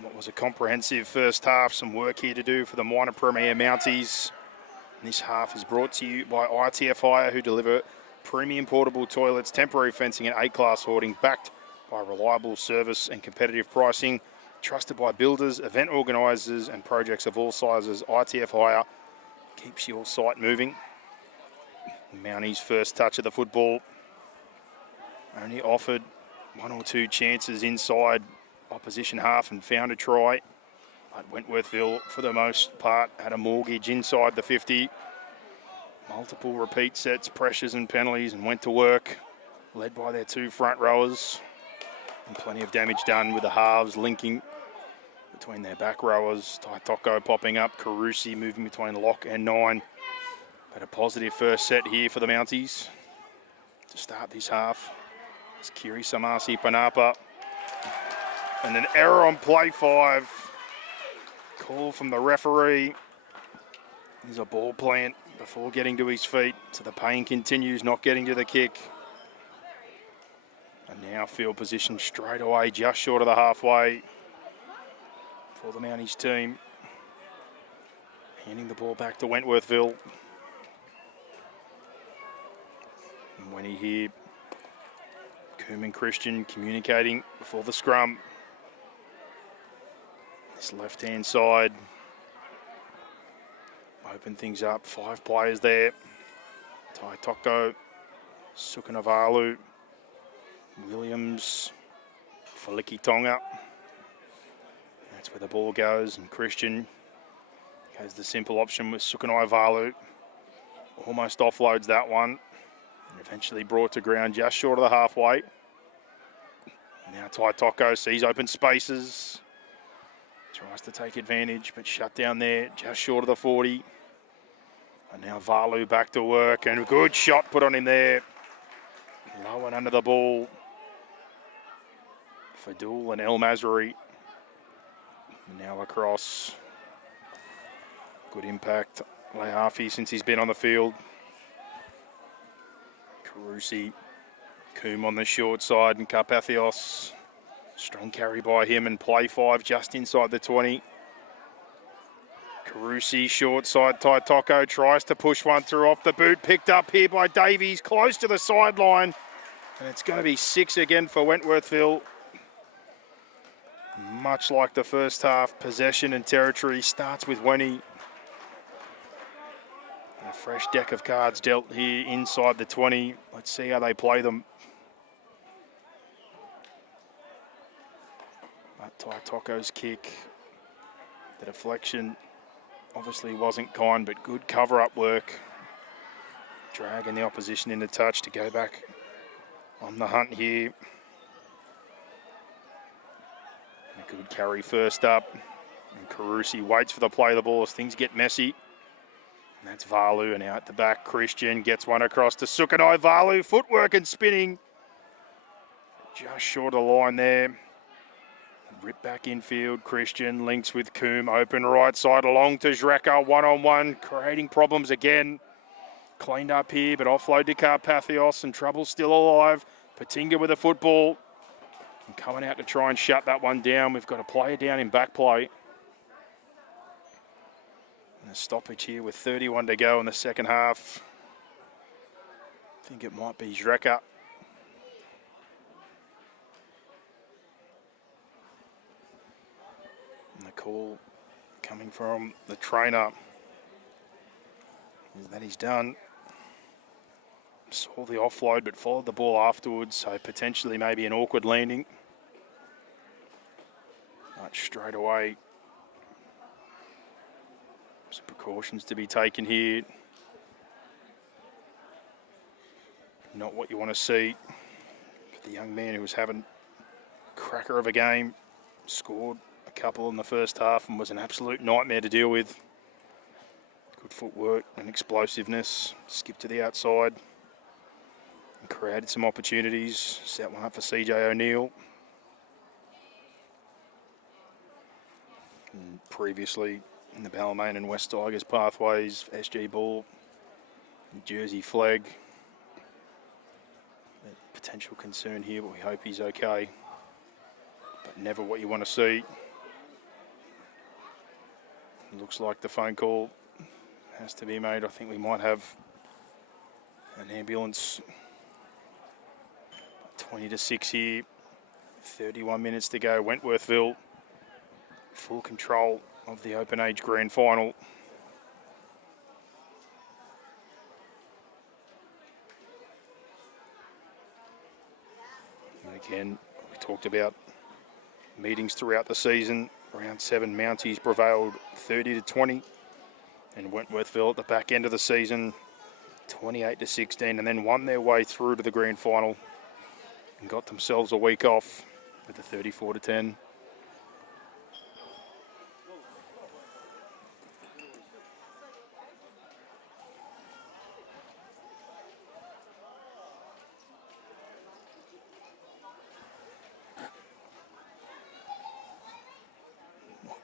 What was a comprehensive first half. Some work here to do for the minor premier Mounties. And this half is brought to you by ITF Hire, who deliver premium portable toilets, temporary fencing and A-class hoarding, backed by reliable service and competitive pricing. Trusted by builders, event organisers and projects of all sizes. ITF Hire keeps your site moving. Mounties' first touch of the football. Only offered one or two chances inside opposition half and found a try. But Wentworthville, for the most part, had a mortgage inside the 50. Multiple repeat sets, pressures and penalties, and went to work, led by their two front rowers. And plenty of damage done with the halves linking between their back rowers. Taitoko popping up, Carusi moving between lock and 9. But a positive first set here for the Mounties to start this half. It's Kiri Samasi Panapa. And an error on play 5. Call from the referee. There's a ball plant before getting to his feet. So the pain continues, not getting to the kick. And now field position straight away, just short of the halfway for the Mounties team. Handing the ball back to Wentworthville. And when he here, Koeman Christian communicating before the scrum. This left-hand side. Open things up, 5 players there. Taitoko, Sukanavalu, Williams, Faliki Tonga. That's where the ball goes, and Christian has the simple option with Sukanavalu. Almost offloads that one. And eventually brought to ground just short of the halfway. Now Taitoko sees open spaces. Tries to take advantage, but shut down there, just short of the 40. And now Valu back to work, and a good shot put on him there. Low and under the ball. Fadul and El Mazri. Now across. Good impact. Leafi since he's been on the field. Carusi, Coombe on the short side, and Carpathios. Strong carry by him, and play 5 just inside the 20. Carusi, short side, Taitoko tries to push one through off the boot. Picked up here by Davies, close to the sideline. And it's going to be 6 again for Wentworthville. Much like the first half, possession and territory starts with Wenny. A fresh deck of cards dealt here inside the 20. Let's see how they play them. But Taitoko's kick, the deflection obviously wasn't kind, but good cover-up work. dragging the opposition into touch to go back on the hunt here. A good carry first up. And Carusi waits for the play of the ball as things get messy. And that's Valu, and out the back, Christian gets one across to Sukanai. Valu, footwork and spinning. Just short of the line there. Rip back infield, Christian links with Coombe, open right side along to Zreka, one-on-one, creating problems again. Cleaned up here, but offload to Carpathios, and trouble still alive. Patinga with a football. And coming out to try and shut that one down. We've got a player down in back play. And a stoppage here with 31 to go in the second half. I think it might be Zreka. And the call coming from the trainer is that he's done. Saw the offload but followed the ball afterwards, so potentially maybe an awkward landing. But straight away, some precautions to be taken here. Not what you want to see. But the young man who was having a cracker of a game scored a couple in the first half and was an absolute nightmare to deal with. Good footwork and explosiveness. Skipped to the outside and created some opportunities. Set one up for CJ O'Neill. And previously in the Balmain and West Tigers pathways, SG Ball, Jersey flag. Potential concern here, but we hope he's okay. But never what you want to see. Looks like the phone call has to be made. I think we might have an ambulance. 20 to 6 here. 31 minutes to go. Wentworthville full control of the Open Age Grand Final. And again, we talked about meetings throughout the season. Round 7 Mounties prevailed 30 to 20, and Wentworthville at the back end of the season 28 to 16, and then won their way through to the grand final and got themselves a week off with a 34 to 10.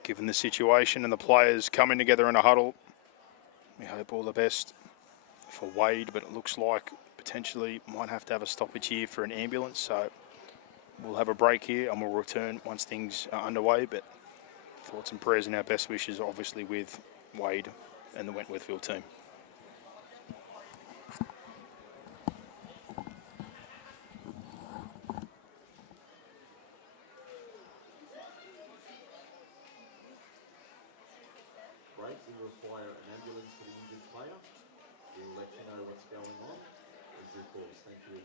Given the situation and the players coming together in a huddle, we hope all the best for Wade, but it looks like potentially might have to have a stoppage here for an ambulance, so we'll have a break here and we'll return once things are underway. But thoughts and prayers and our best wishes obviously with Wade and the Wentworthville team. Break will require an ambulance for the injured player. We'll let you know what's going on as due course. Thank you.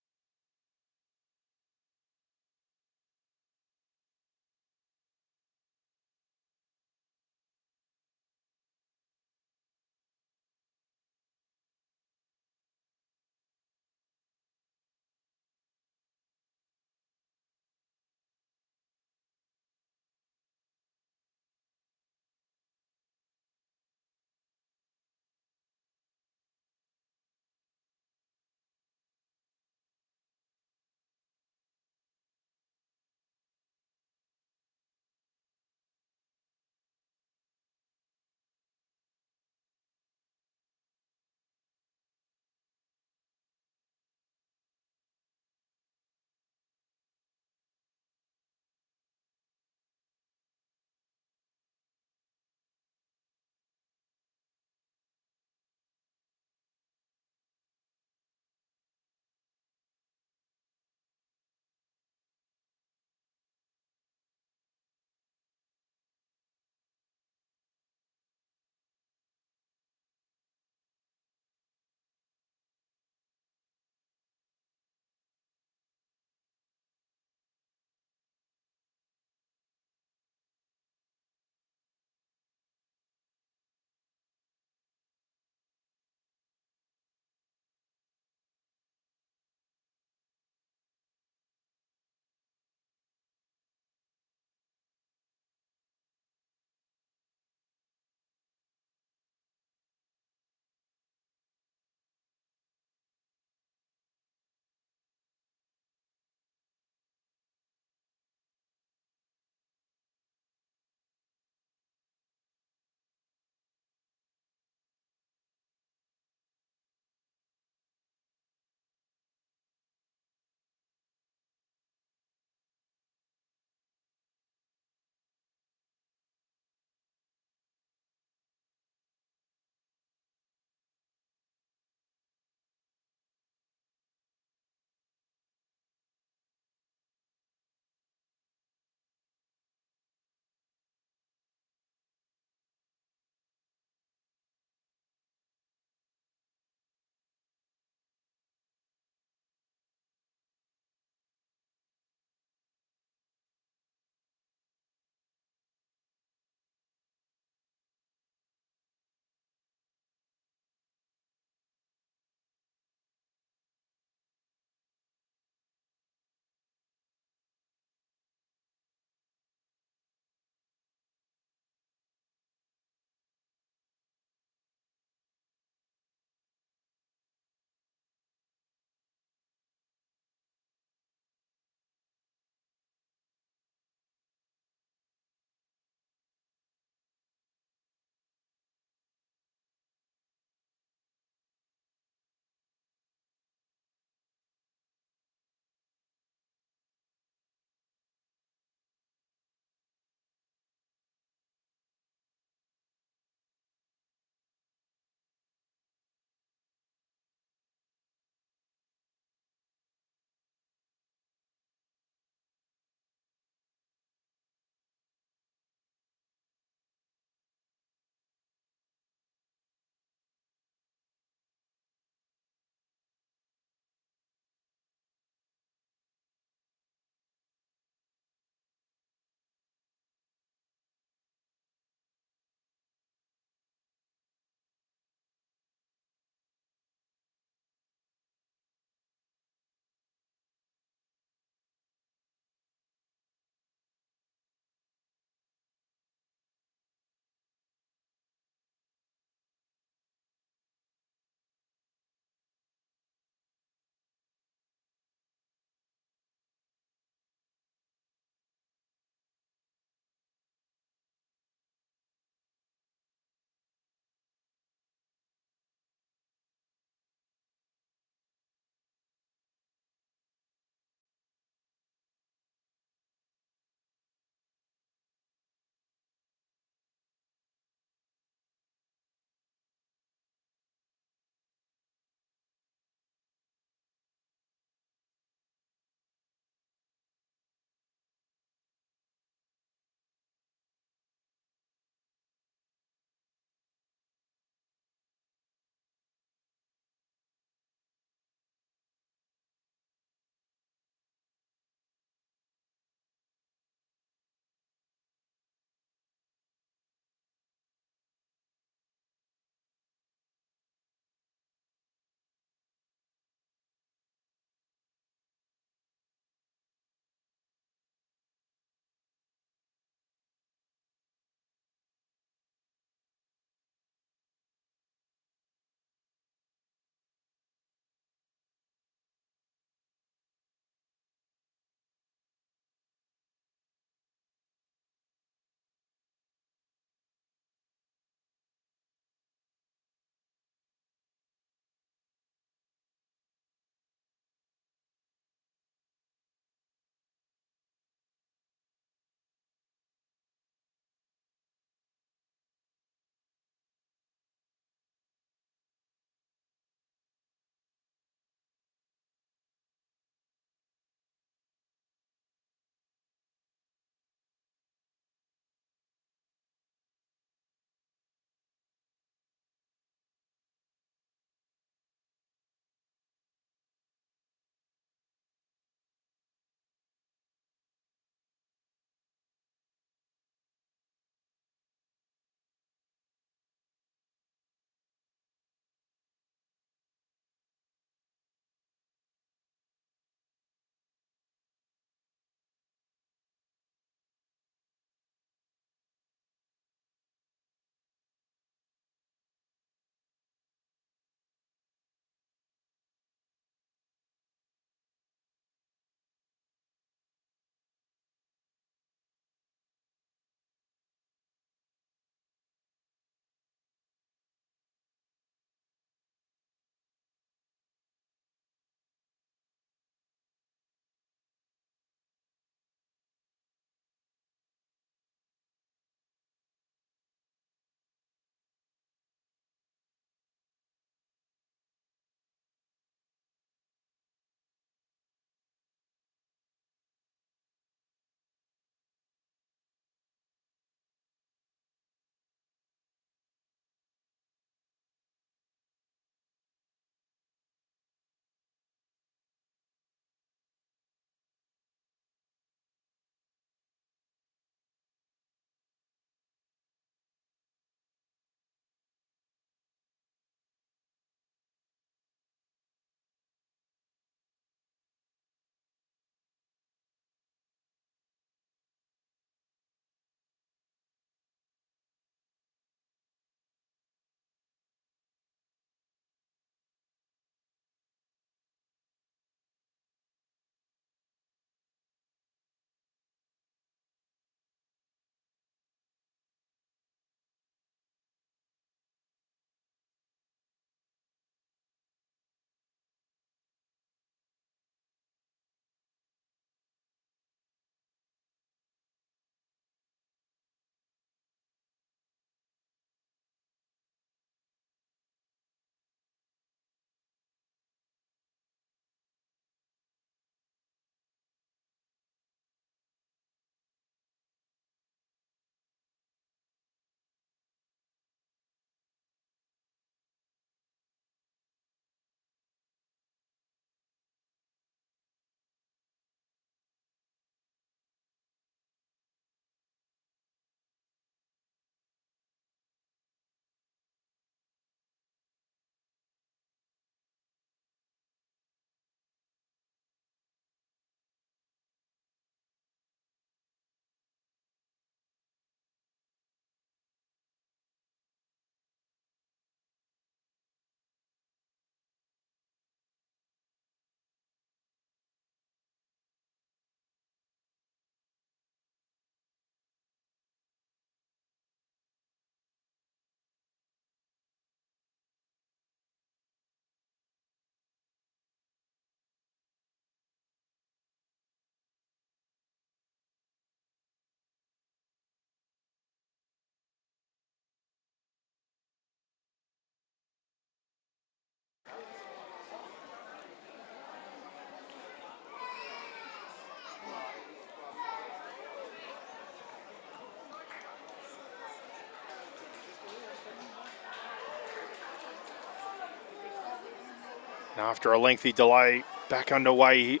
And after a lengthy delay, back underway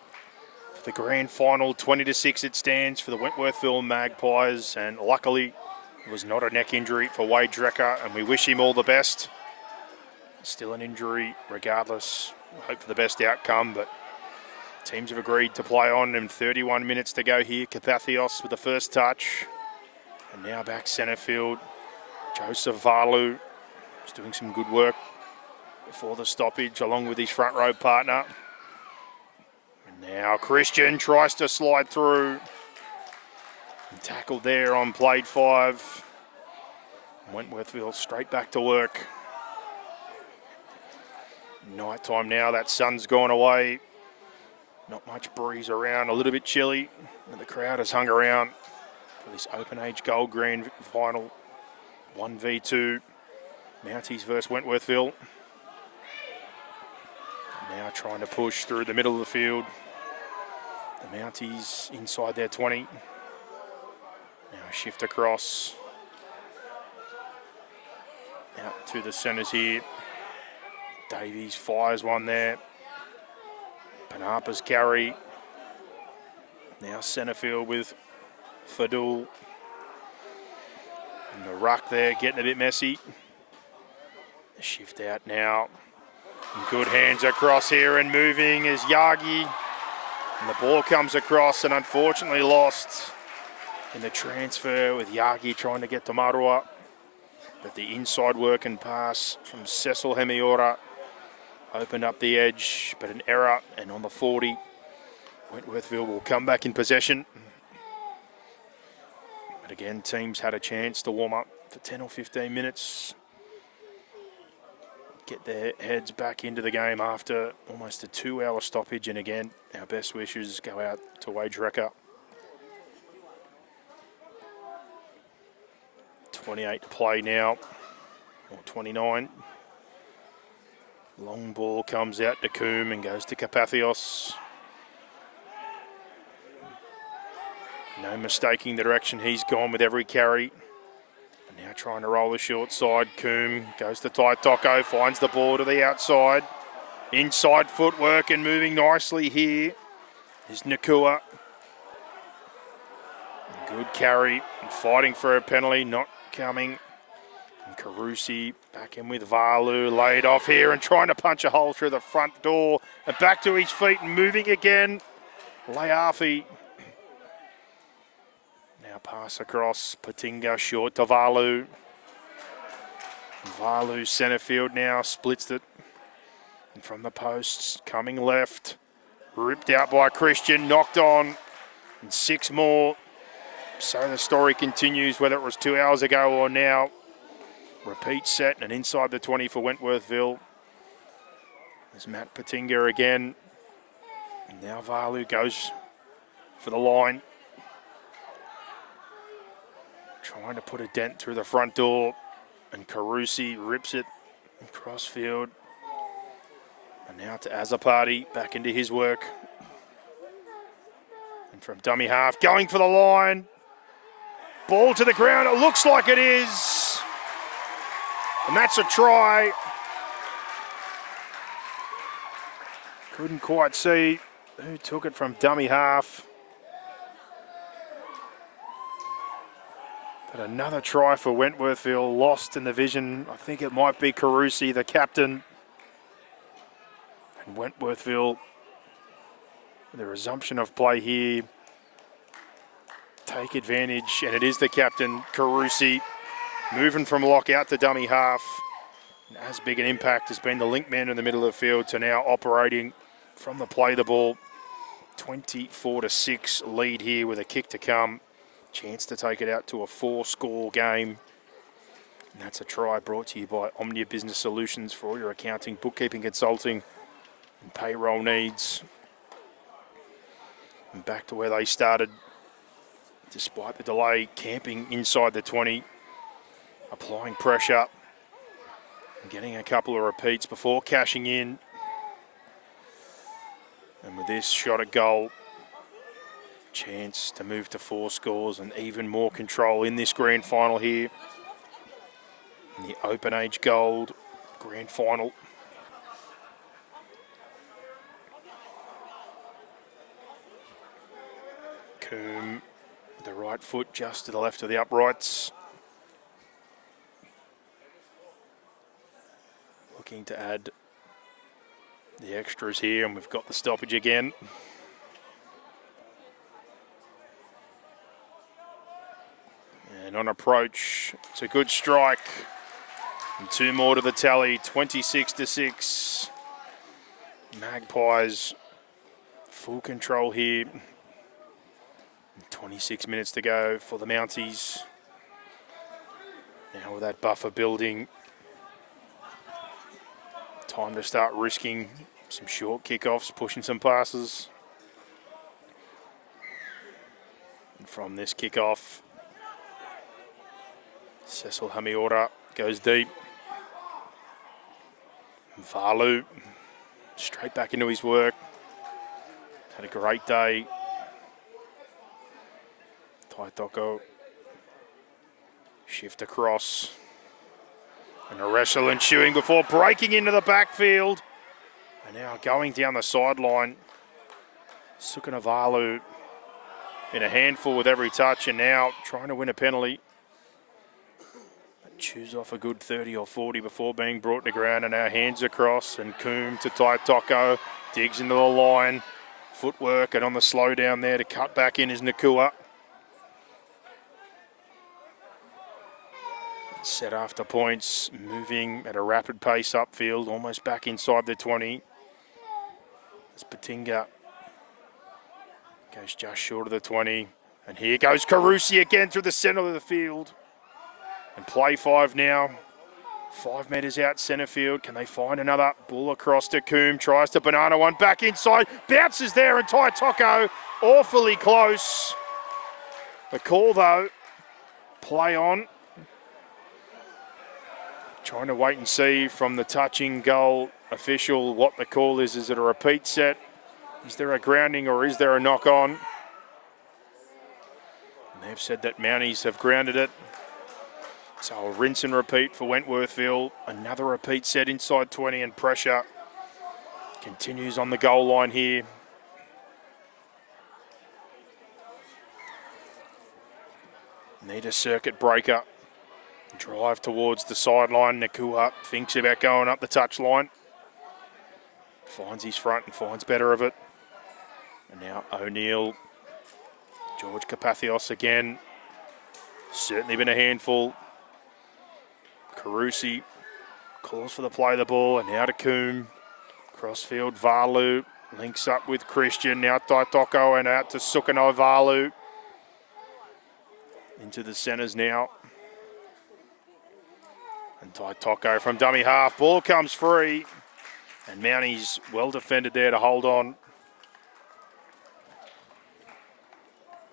for the grand final. 20-6 it stands for the Wentworthville Magpies, and luckily it was not a neck injury for Wade Drecker, and we wish him all the best. Still an injury regardless. Hope for the best outcome, but teams have agreed to play on, and 31 minutes to go here. Kapathios with the first touch. And now back centre field. Joseph Valu is doing some good work before the stoppage, along with his front row partner. And now Christian tries to slide through. And tackled there on plate 5. Wentworthville straight back to work. Night time now, that sun's gone away. Not much breeze around, a little bit chilly. And the crowd has hung around for this Open Age Gold Grand Final. 1v2, Mounties versus Wentworthville. Now trying to push through the middle of the field. The Mounties inside their 20. Now shift across. Out to the centres here. Davies fires one there. Panapa's carry. Now centre field with Fadul. And the ruck there getting a bit messy. Shift out now. And good hands across here, and moving is Yagi. And the ball comes across and unfortunately lost in the transfer, with Yagi trying to get to Marua. But the inside work and pass from Cecil Hemiora opened up the edge, but an error, and on the 40, Wentworthville will come back in possession. But again, teams had a chance to warm up for 10 or 15 minutes. Get their heads back into the game after almost a 2-hour stoppage. And again, our best wishes go out to Wade Drecker. 28 to play now, or 29. Long ball comes out to Coombe and goes to Kapathios. No mistaking the direction he's gone with every carry. And now trying to roll the short side. Coombe goes to Taitoko, finds the ball to the outside. Inside footwork and moving nicely here is Nakua. Good carry and fighting for a penalty, not coming. And Carusi back in with Valu, laid off here and trying to punch a hole through the front door. And back to his feet and moving again. Leafi. Now pass across, Patinga short to Valu. Valu centre field now, splits it. And from the posts, coming left. Ripped out by Christian, knocked on. And 6 more. So the story continues, whether it was 2 hours ago or now. Repeat set and inside the 20 for Wentworthville. There's Matt Patinga again. And now Valu goes for the line. Trying to put a dent through the front door. And Carusi rips it across field. And now to Azapati, back into his work. And from dummy half, going for the line. Ball to the ground, it looks like it is. And that's a try. Couldn't quite see who took it from dummy half. But another try for Wentworthville, lost in the vision. I think it might be Carusi, the captain. And Wentworthville, the resumption of play here, take advantage, and it is the captain, Carusi, moving from lock out to dummy half. And as big an impact has been the link man in the middle of the field to now operating from the play the ball. 24-6 lead here with a kick to come. Chance to take it out to a 4-score game. And that's a try brought to you by Omnia Business Solutions for all your accounting, bookkeeping, consulting, and payroll needs. And back to where they started. Despite the delay, camping inside the 20, applying pressure, and getting a couple of repeats before cashing in. And with this shot at goal, chance to move to 4 scores and even more control in this grand final here. In the Open Age Gold grand final. Coombe, the right foot just to the left of the uprights. Looking to add the extras here, and we've got the stoppage again. And on approach, it's a good strike. And 2 more to the tally, 26-6. Magpies full control here. 26 minutes to go for the Mounties. Now with that buffer building, time to start risking some short kickoffs, pushing some passes. And from this kickoff, Cecil Hamiora goes deep. Valu straight back into his work. Had a great day. Taitoko shift across. And a wrestle ensuing before breaking into the backfield. And now going down the sideline. Sukanavalu in a handful with every touch, and now trying to win a penalty. Chews off a good 30 or 40 before being brought to ground, and now hands across, and Coombe to Taitoko, digs into the line. Footwork, and on the slow down there to cut back in is Nakua. Set after points, moving at a rapid pace upfield, almost back inside the 20. As Patinga goes just short of the 20. And here goes Carusi again through the centre of the field. And play 5 now. 5 metres out centre field. Can they find another? Bull across to Coombe. Tries to banana one. Back inside. Bounces there, and Taitoko awfully close. The call though, play on. Trying to wait and see from the touching goal official what the call is. Is it a repeat set? Is there a grounding, or is there a knock on? And they've said that Mounties have grounded it. So a rinse and repeat for Wentworthville. Another repeat set inside 20, and pressure continues on the goal line here. Need a circuit breaker. Drive towards the sideline. Nakua thinks about going up the touchline. Finds his front and finds better of it. And now O'Neill. George Kapathios again. Certainly been a handful. Carusi calls for the play of the ball, and now to Coombe. Crossfield, Valu links up with Christian. Now Taitoko, and out to Sukano Valu. Into the centres now. And Taitoko from dummy half. Ball comes free. And Mounties well defended there to hold on.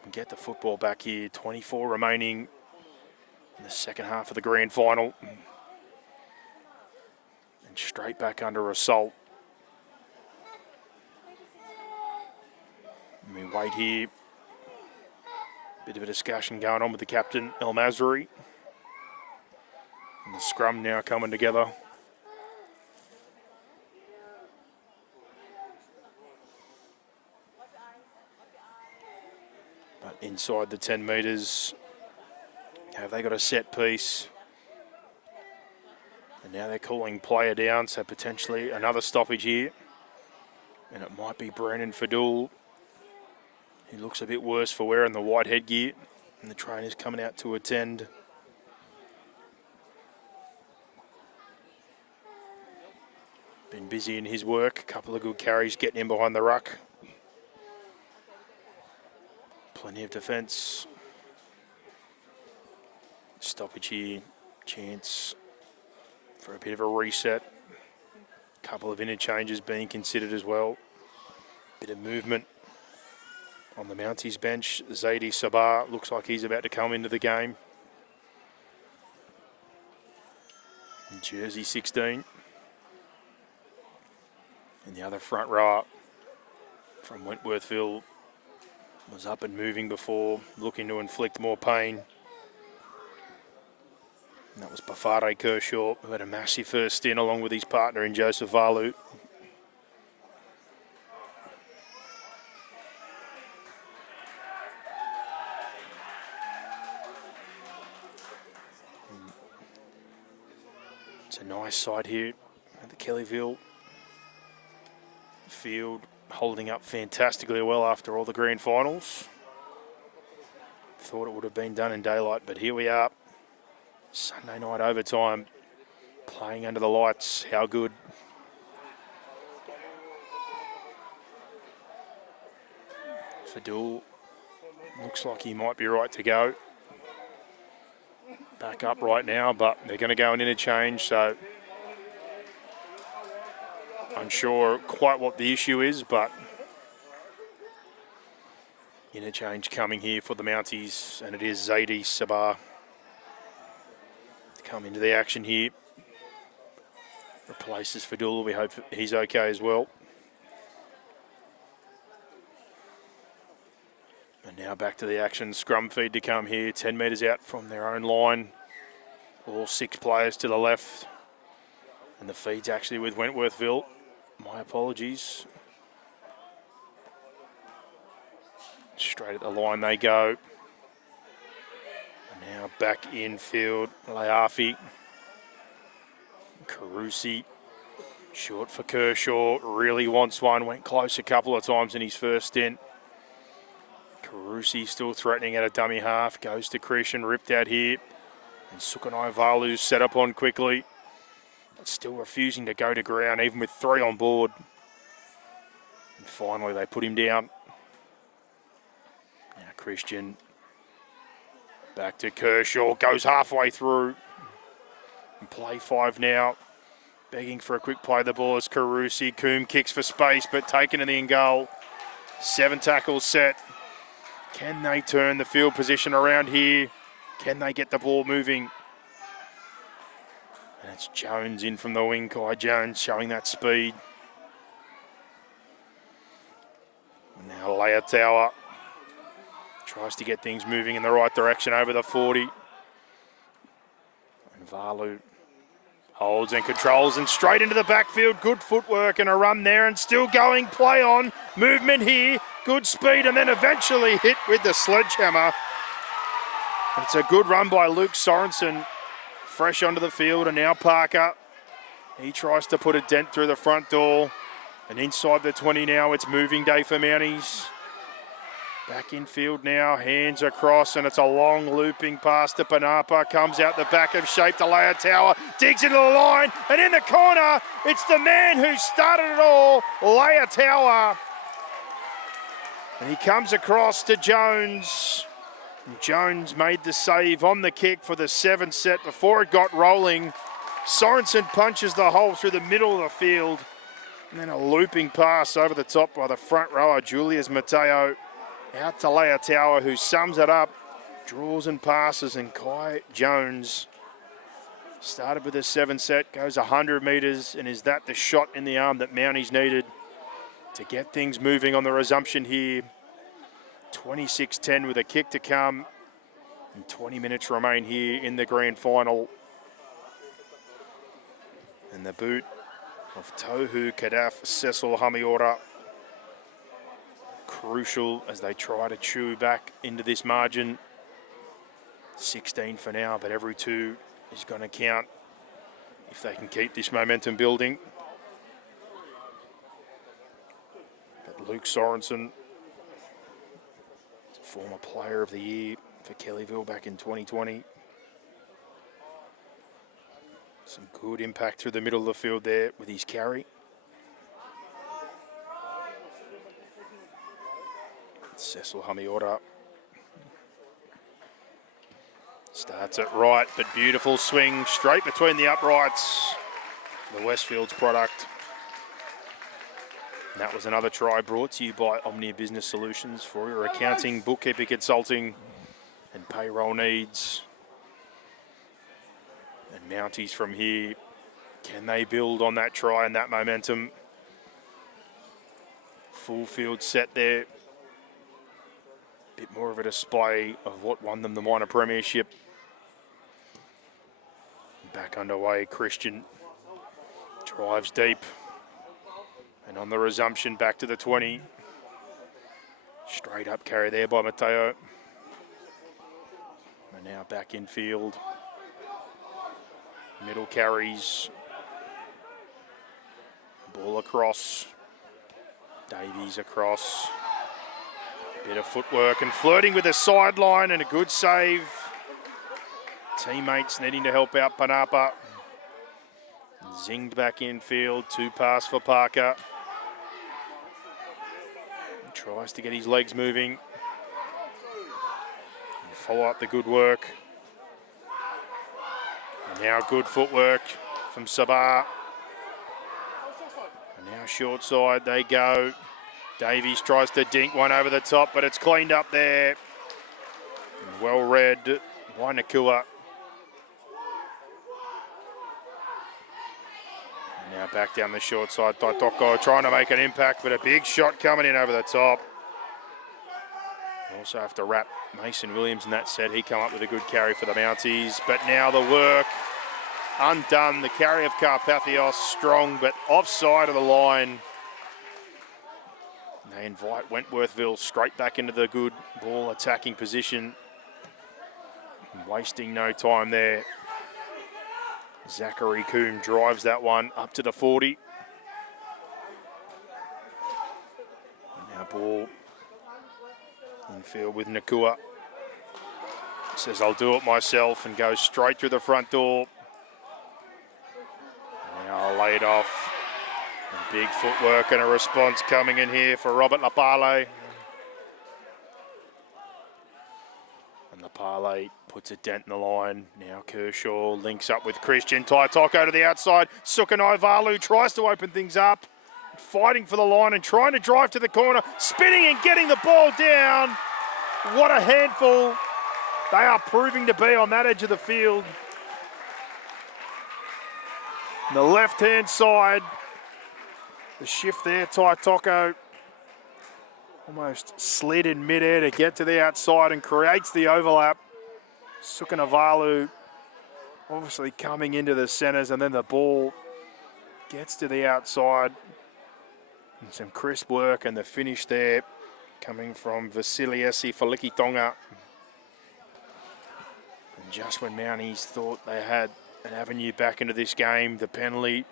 And get the football back here. 24 remaining in the second half of the grand final. And straight back under assault. And we wait here. Bit of a discussion going on with the captain, El Mazri. And the scrum now coming together. But inside the 10 metres, have they got a set piece? And now they're calling player down, so potentially another stoppage here. And it might be Brennan Fadul. He looks a bit worse for wearing the white headgear. And the trainer's coming out to attend. Been busy in his work. A couple of good carries getting in behind the ruck. Plenty of defence. Stoppage here. Chance for a bit of a reset. A couple of interchanges being considered as well. Bit of movement on the Mounties bench. Zaidi Sabah looks like he's about to come into the game. Jersey 16. And the other front rower from Wentworthville was up and moving before, looking to inflict more pain. And that was Bafare Kershaw, who had a massive first stint along with his partner in Joseph Valu. It's a nice side here at the Kellyville field, holding up fantastically well after all the grand finals. Thought it would have been done in daylight, but here we are. Sunday night overtime, playing under the lights. How good. Fadul looks like he might be right to go. Back up right now, but they're going to go an interchange, so unsure quite what the issue is, but interchange coming here for the Mounties, and it is Zaidi Sabah to come into the action here. Replaces Fadul. We hope he's okay as well. And now back to the action. Scrum feed to come here. 10 metres out from their own line. All 6 players to the left. And the feed's actually with Wentworthville. My apologies. Straight at the line they go. And now back infield. Layafi. Carusi. Short for Kershaw. Really wants one. Went close a couple of times in his first stint. Carusi still threatening at a dummy half. Goes to Christian, ripped out here. And Sukanai Valu's set up on quickly. But still refusing to go to ground, even with 3 on board. And finally they put him down. Now Christian. Back to Kershaw. Goes halfway through. And play 5 now. Begging for a quick play. The ball is Carusi. Coombe kicks for space, but taken in the in goal. 7 tackles set. Can they turn the field position around here? Can they get the ball moving? And it's Jones in from the wing. Kai Jones showing that speed. And now Leia Tower tries to get things moving in the right direction over the 40. And Valu holds and controls and straight into the backfield. Good footwork and a run there and still going. Play on. Movement here. Good speed and then eventually hit with the sledgehammer. It's a good run by Luke Sorensen. Fresh onto the field, and now Parker. He tries to put a dent through the front door. And inside the 20 now, it's moving day for Mounties. Back in field now, hands across, and it's a long looping pass to Panapa. Comes out the back of shape to Leia Tower. Digs into the line, and in the corner, it's the man who started it all, Leia Tower. And he comes across to Jones. And Jones made the save on the kick for the 7 set before it got rolling. Sorensen punches the hole through the middle of the field. And then a looping pass over the top by the front rower, Julius Mateo. Out to Leia Tower, who sums it up. Draws and passes, and Kai Jones started with a 7 set, goes 100 metres, and is that the shot in the arm that Mounties needed to get things moving on the resumption here. 26-10 with a kick to come, and 20 minutes remain here in the grand final. And the boot of Tohu Kadaf Cecil Hamiora. Crucial as they try to chew back into this margin. 16 for now, but every 2 is going to count if they can keep this momentum building. But Luke Sorensen, former player of the year for Kellyville back in 2020. Some good impact through the middle of the field there with his carry. Cecil Hamiora starts it right, but beautiful swing straight between the uprights. The Westfield's product. And that was another try brought to you by Omnia Business Solutions for your accounting, bookkeeping, consulting and payroll needs. And Mounties from here, can they build on that try and that momentum? Full field set there. Bit more of a display of what won them the minor premiership. Back underway, Christian drives deep. And on the resumption, back to the 20. Straight up carry there by Mateo. And now back in field. Middle carries. Ball across. Davies across. Bit of footwork and flirting with the sideline and a good save. Teammates needing to help out Panapa. Zinged back infield, 2 pass for Parker. Tries to get his legs moving. And follow up the good work. And now good footwork from Sabah. And now short side they go. Davies tries to dink one over the top, but it's cleaned up there. And well read by Nakua. Now back down the short side, Taitoko trying to make an impact, but a big shot coming in over the top. Also have to wrap Mason Williams in that set. He come up with a good carry for the Mounties, but now the work undone. The carry of Carpathios strong, but offside of the line. They invite Wentworthville straight back into the good ball attacking position. Wasting no time there. Zachary Coombe drives that one up to the 40. And now ball infield with Nakua. Says, I'll do it myself, and goes straight through the front door. Now laid off. And big footwork and a response coming in here for Robert Lapale. And Lapale puts a dent in the line. Now Kershaw links up with Christian. Taitoko to the outside. Sukanai Valu tries to open things up. Fighting for the line and trying to drive to the corner. Spinning and getting the ball down. What a handful they are proving to be on that edge of the field. On the left-hand side. The shift there, Taitoko almost slid in midair to get to the outside and creates the overlap. Sukanavalu obviously coming into the centres, and then the ball gets to the outside. And some crisp work, and the finish there coming from Vasiliesi Falikitonga. And just when Mounties thought they had an avenue back into this game, the penalty,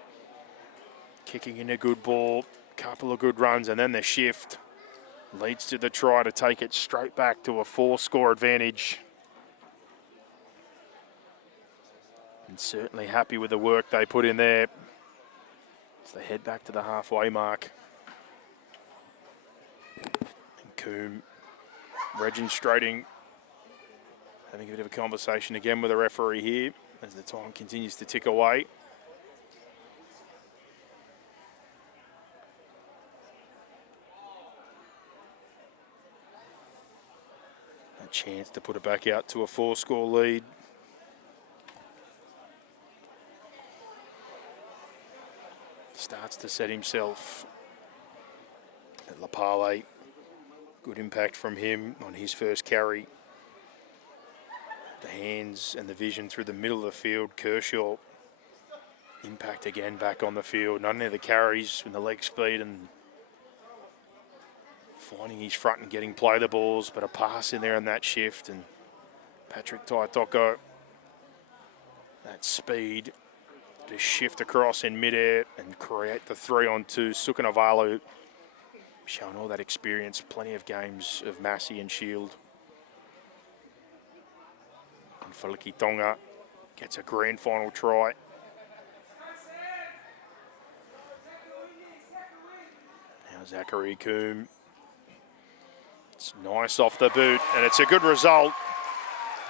kicking in a good ball, couple of good runs, and then the shift leads to the try to take it straight back to a 4-score advantage. And certainly happy with the work they put in there as they head back to the halfway mark. And Coombe registrating, having a bit of a conversation again with the referee here as the time continues to tick away. A chance to put it back out to a 4-score lead. Starts to set himself at Lapale. Good impact from him on his first carry. The hands and the vision through the middle of the field. Kershaw, impact again back on the field. None of the carries with the leg speed and finding his front and getting play the balls, but a pass in there in that shift. And Patrick Taitoko, that speed to shift across in midair and create the 3-on-2. Sukanavalu showing all that experience, plenty of games of Massey and Shield. And Falikitonga gets a grand final try. Now Zachary Coombe. It's nice off the boot, and it's a good result.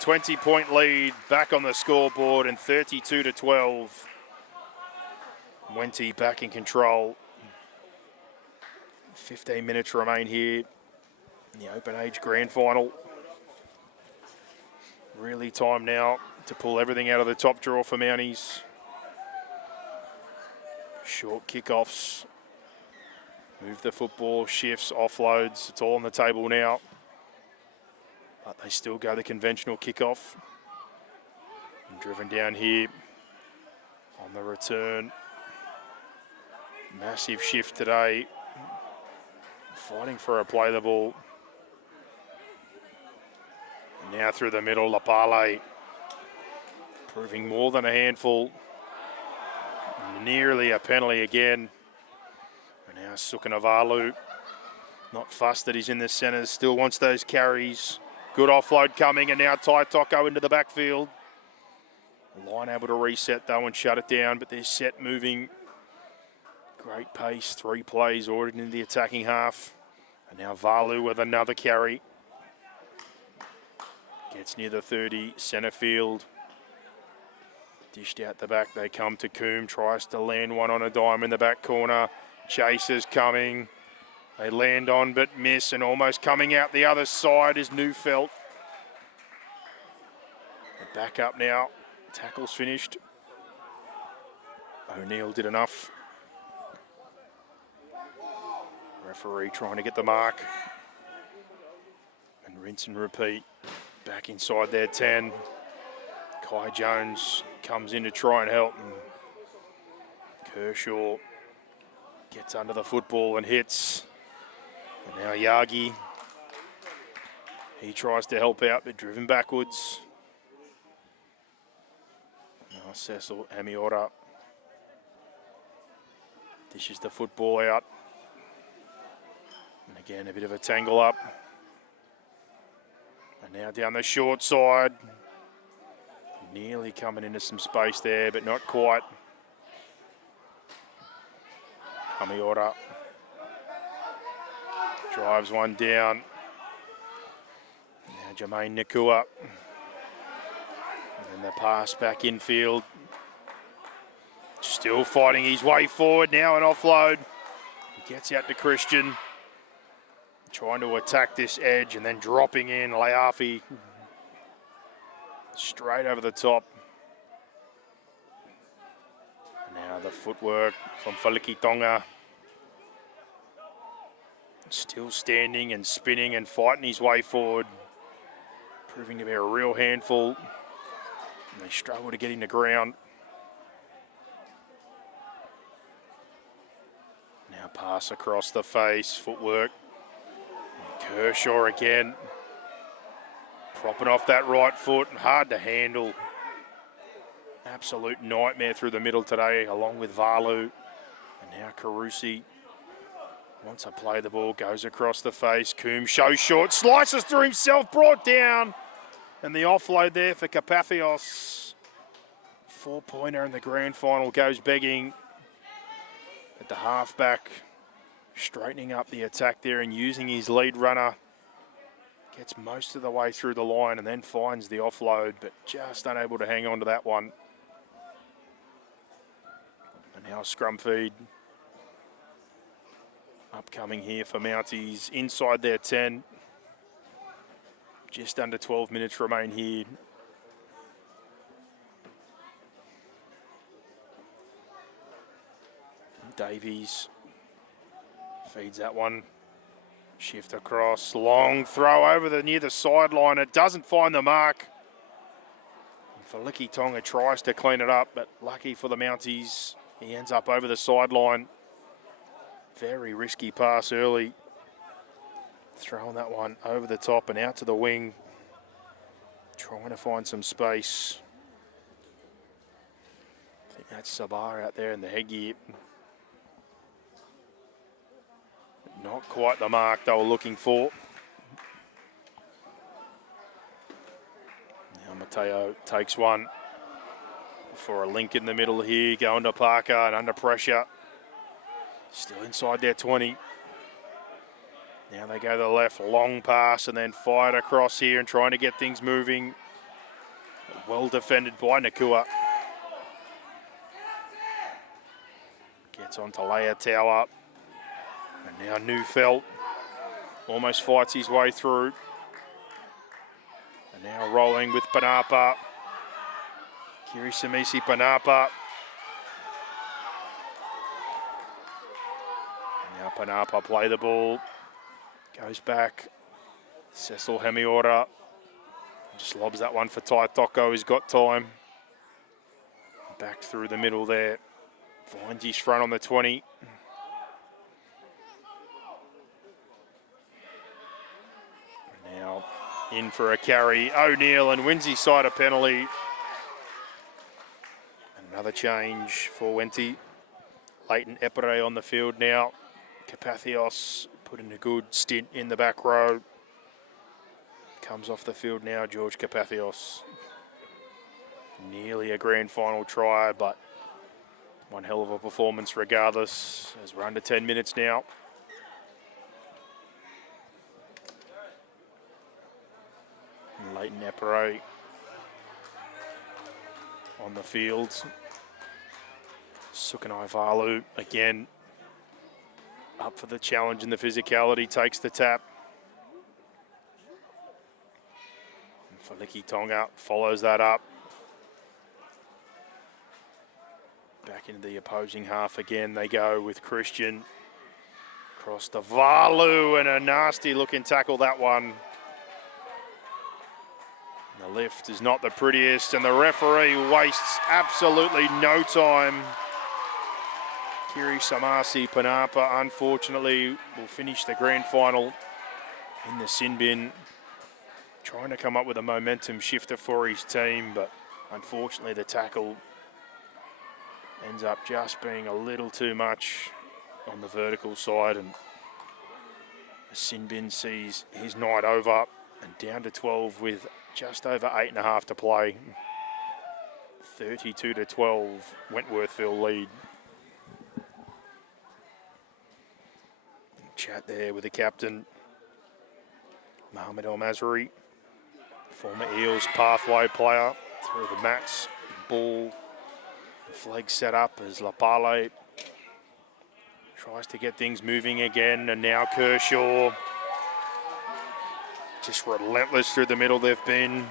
20-point lead back on the scoreboard, and 32-12. Wenty back in control. 15 minutes remain here in the Open Age Grand Final. Really time now to pull everything out of the top drawer for Mounties. Short kickoffs. Move the football, shifts, offloads. It's all on the table now. But they still go the conventional kickoff. And driven down here on the return. Massive shift today. Fighting for a play the ball. Now through the middle, Lapale proving more than a handful. Nearly a penalty again. And now Sukanavalu, not fussed that he's in the centres, still wants those carries. Good offload coming, and now Tai Toko into the backfield. The line able to reset though and shut it down, but they're set moving. Great pace, 3 plays already into the attacking half. And now Valu with another carry. Gets near the 30, centre field. Dished out the back, they come to Coombe, tries to land one on a dime in the back corner. Chasers coming. They land on but miss, and almost coming out the other side is Neufeld. Back up now, tackle's finished. O'Neill did enough. Referee trying to get the mark. And rinse and repeat. Back inside their 10. Kai Jones comes in to try and help. And Kershaw gets under the football and hits. And now Yagi. He tries to help out but driven backwards. Now Cecil Amiota dishes the football out. And again, a bit of a tangle up. And now down the short side. Nearly coming into some space there, but not quite. Amiota drives one down. Now Jermaine Nakua. And then the pass back infield. Still fighting his way forward. Now an offload. He gets out to Christian. Trying to attack this edge and then dropping in. Leafi straight over the top. Now the footwork from Faliki Tonga. Still standing and spinning and fighting his way forward. Proving to be a real handful. And they struggle to get him to ground. Now pass across the face, footwork. Kershaw again. Propping off that right foot, hard to handle. Absolute nightmare through the middle today, along with Valu. And now Carusi wants to play the ball, goes across the face. Coombe shows short, slices through himself, brought down. And the offload there for Kapathios. 4-pointer in the grand final goes begging. At the halfback, straightening up the attack there and using his lead runner. Gets most of the way through the line and then finds the offload, but just unable to hang on to that one. And now scrum feed. Upcoming here for Mounties inside their 10. Just under 12 minutes remain here. Davies feeds that one. Shift across, long throw over near the sideline. It doesn't find the mark. And Faliki Tonga tries to clean it up, but lucky for the Mounties, he ends up over the sideline. Very risky pass early. Throwing that one over the top and out to the wing. Trying to find some space. I think that's Sabar out there in the headgear. Not quite the mark they were looking for. Now Mateo takes one for a link in the middle here, going to Parker and under pressure. Still inside their 20. Now they go to the left, long pass and then fired across here and trying to get things moving. Well defended by Nakua. Gets onto Leia Tower. And now Neufeld almost fights his way through. And now rolling with Panapa. Kirisimisi Panapa. Now Panapa play the ball. Goes back. Cecil Hemiora. Just lobs that one for Tai Toko, who's got time. Back through the middle there. Finds his front on the 20. Now in for a carry. O'Neill and wins his side a penalty. Another change for Wenty. Leighton Epere on the field now. Kapathios put in a good stint in the back row. Comes off the field now, George Kapathios. Nearly a grand final try, but one hell of a performance regardless, as we're under 10 minutes now. And Leighton Epere on the field. Sukanai Valu again up for the challenge and the physicality, takes the tap. And Faliki Tonga follows that up. Back into the opposing half again they go with Christian. Across to Valu, and a nasty looking tackle that one. The lift is not the prettiest, and the referee wastes absolutely no time. Kiri Samasi Panapa, unfortunately, will finish the grand final in the sin bin. Trying to come up with a momentum shifter for his team, but unfortunately the tackle ends up just being a little too much on the vertical side, and the sin bin sees his night over and down to 12 with just over 8.5 to play. 32-12, Wentworthville lead. Chat there with the captain, Mohamed El Mazri, former Eels pathway player, through the mats, ball, the flag set up as Lapale tries to get things moving again, and now Kershaw. Just relentless through the middle they've been.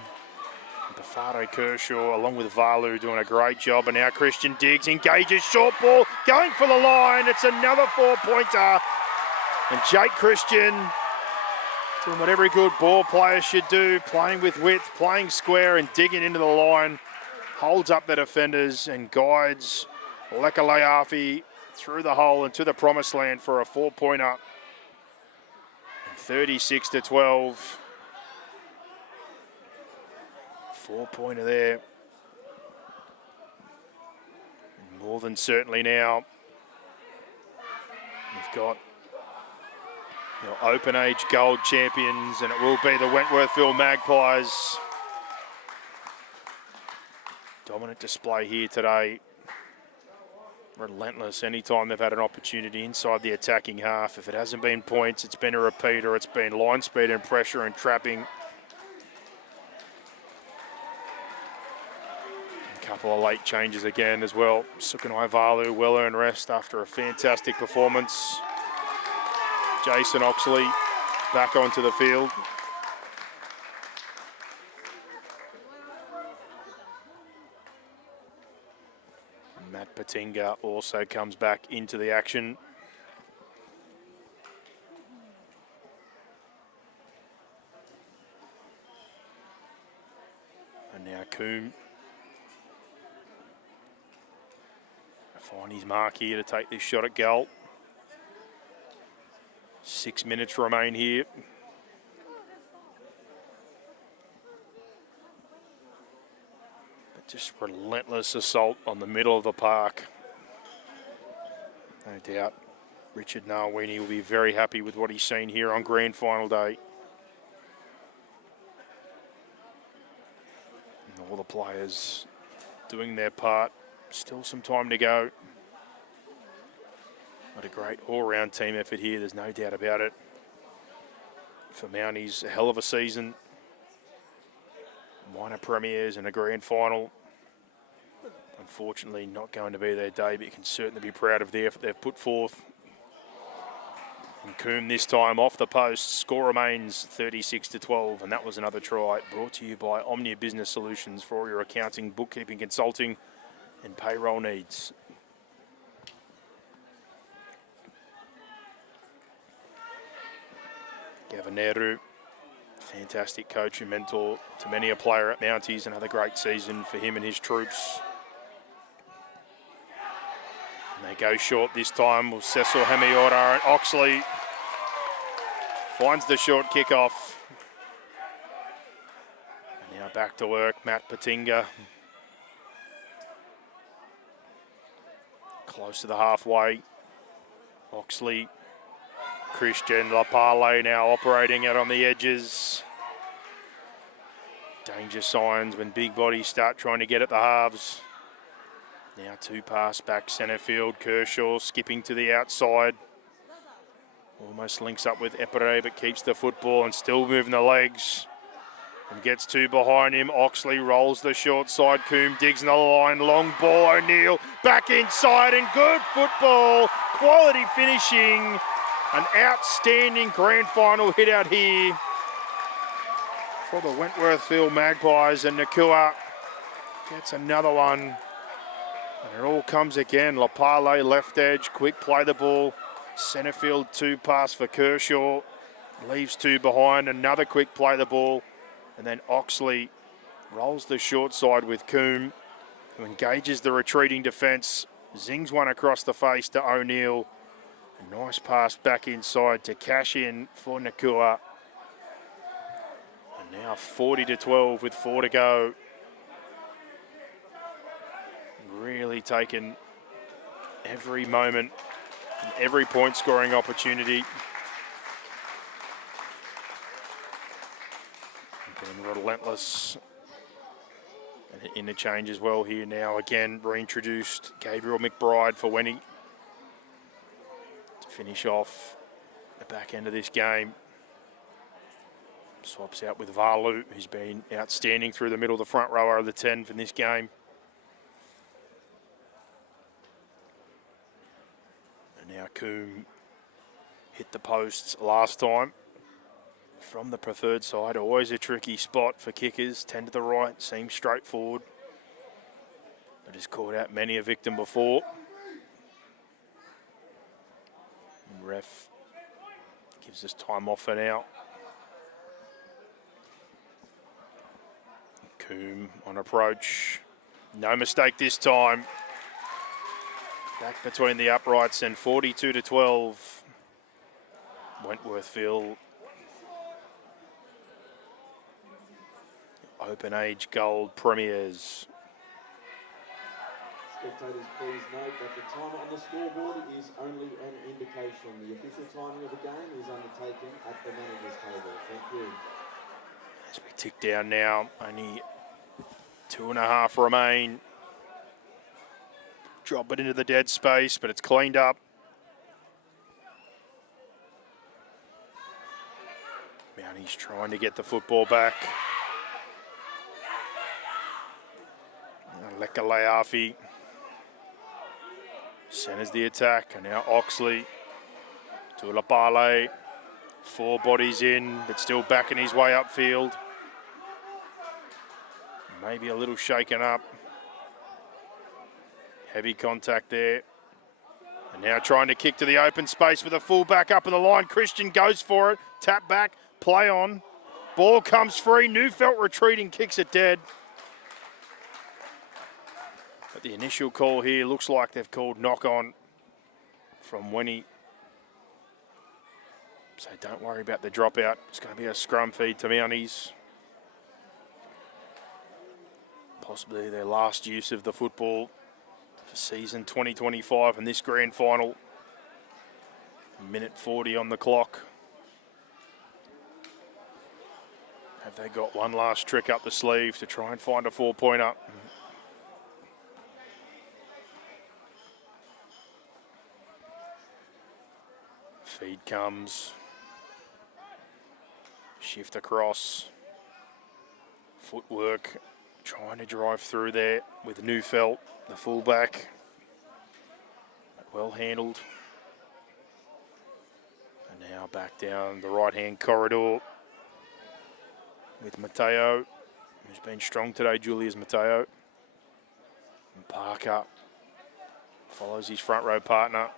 Bafado Kershaw along with Valu doing a great job, and now Christian Diggs engages short ball, going for the line. It's another 4-pointer. And Jake Christian doing what every good ball player should do, playing with width, playing square and digging into the line. Holds up the defenders and guides Lekaleafi through the hole and to the promised land for a 4-pointer. 36-12. 4-pointer there. More than certainly now. We've got your Open Age Gold champions, and it will be the Wentworthville Magpies. Dominant display here today. Relentless anytime they've had an opportunity inside the attacking half. If it hasn't been points, it's been a repeat, or it's been line speed and pressure and trapping. A couple of late changes again as well. Sukanai Valu, well-earned rest after a fantastic performance. Jason Oxley back onto the field. Matt Patinga also comes back into the action. And now Coombe. Find his mark here to take this shot at goal. 6 minutes remain here. But just relentless assault on the middle of the park. No doubt Richard Narwini will be very happy with what he's seen here on grand final day. And all the players doing their part. Still some time to go. What a great all-round team effort here, there's no doubt about it. For Mounties, a hell of a season. Minor premiers and a grand final. Unfortunately, not going to be their day, but you can certainly be proud of the effort they've put forth. And Coombe this time off the post. Score remains 36-12, and that was another try. Brought to you by Omnia Business Solutions for all your accounting, bookkeeping, consulting, and payroll needs. Gavin Nehru, fantastic coach and mentor to many a player at Mounties. Another great season for him and his troops. And they go short this time with Cecil Hemiora, and Oxley finds the short kickoff. And now back to work, Matt Patinga. Close to the halfway. Oxley, Christian, Lapale now operating out on the edges. Danger signs when big bodies start trying to get at the halves. Now 2 pass back centre field. Kershaw skipping to the outside. Almost links up with Epere, but keeps the football and still moving the legs. And gets 2 behind him. Oxley rolls the short side. Coombe digs another line. Long ball. O'Neill back inside and good football. Quality finishing. An outstanding grand final hit out here for the Wentworthville Magpies. And Nakua gets another one. And it all comes again. Lapale left edge. Quick play the ball. Centre field 2 pass for Kershaw. Leaves 2 behind. Another quick play the ball. And then Oxley rolls the short side with Coombe, who engages the retreating defence. Zings one across the face to O'Neill. A nice pass back inside to cash in for Nakua. And now 40-12 with 4 to go. Really taken every moment and every point scoring opportunity. Been relentless. And interchange as well here now. Again, reintroduced Gabriel McBride for Wenny to finish off the back end of this game. Swaps out with Valu, who's been outstanding through the middle of the front rower of the 10 for this game. And now Coombe hit the posts last time. From the preferred side, always a tricky spot for kickers. 10 to the right, seems straightforward, but has caught out many a victim before. And ref gives us time off for now. Coombe on approach. No mistake this time. Back between the uprights and 42-12. Wentworthville Open Age Gold Premiers. Spectators, please note that the timer on the scoreboard is only an indication. The official timing of the game is undertaken at the manager's table. Thank you. As we tick down now, only 2.5 remain. Drop it into the dead space, but it's cleaned up. Mounties trying to get the football back. Lekaleafi centers the attack, and now Oxley to Lapale. 4 bodies in, but still backing his way upfield. Maybe a little shaken up. Heavy contact there. And now trying to kick to the open space with a fullback up in the line. Christian goes for it. Tap back, play on. Ball comes free. Neufeld retreating, kicks it dead. But the initial call here looks like they've called knock on from Wenny. So don't worry about the dropout. It's going to be a scrum feed to Mounties. Possibly their last use of the football for season 2025 and this grand final. Minute 40 on the clock. Have they got one last trick up the sleeve to try and find a 4-pointer? Feed comes. Shift across. Footwork. Trying to drive through there with Neufeld, the fullback. Well handled. And now back down the right-hand corridor with Mateo, who's been strong today, Julius Mateo. And Parker follows his front row partner.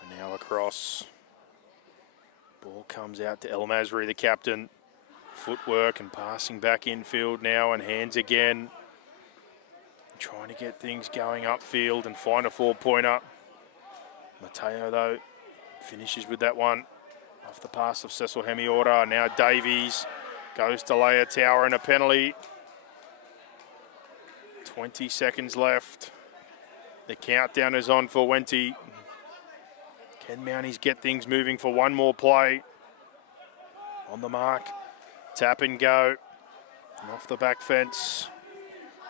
And now across. Ball comes out to El Masri, the captain. Footwork and passing back infield now, and hands again. Trying to get things going upfield and find a 4-pointer. Mateo, though, finishes with that one off the pass of Cecil Hemiora. Now Davies goes to lay a tower and a penalty. 20 seconds left. The countdown is on for Wenty. Can Mounties get things moving for one more play? On the mark, tap and go. And off the back fence,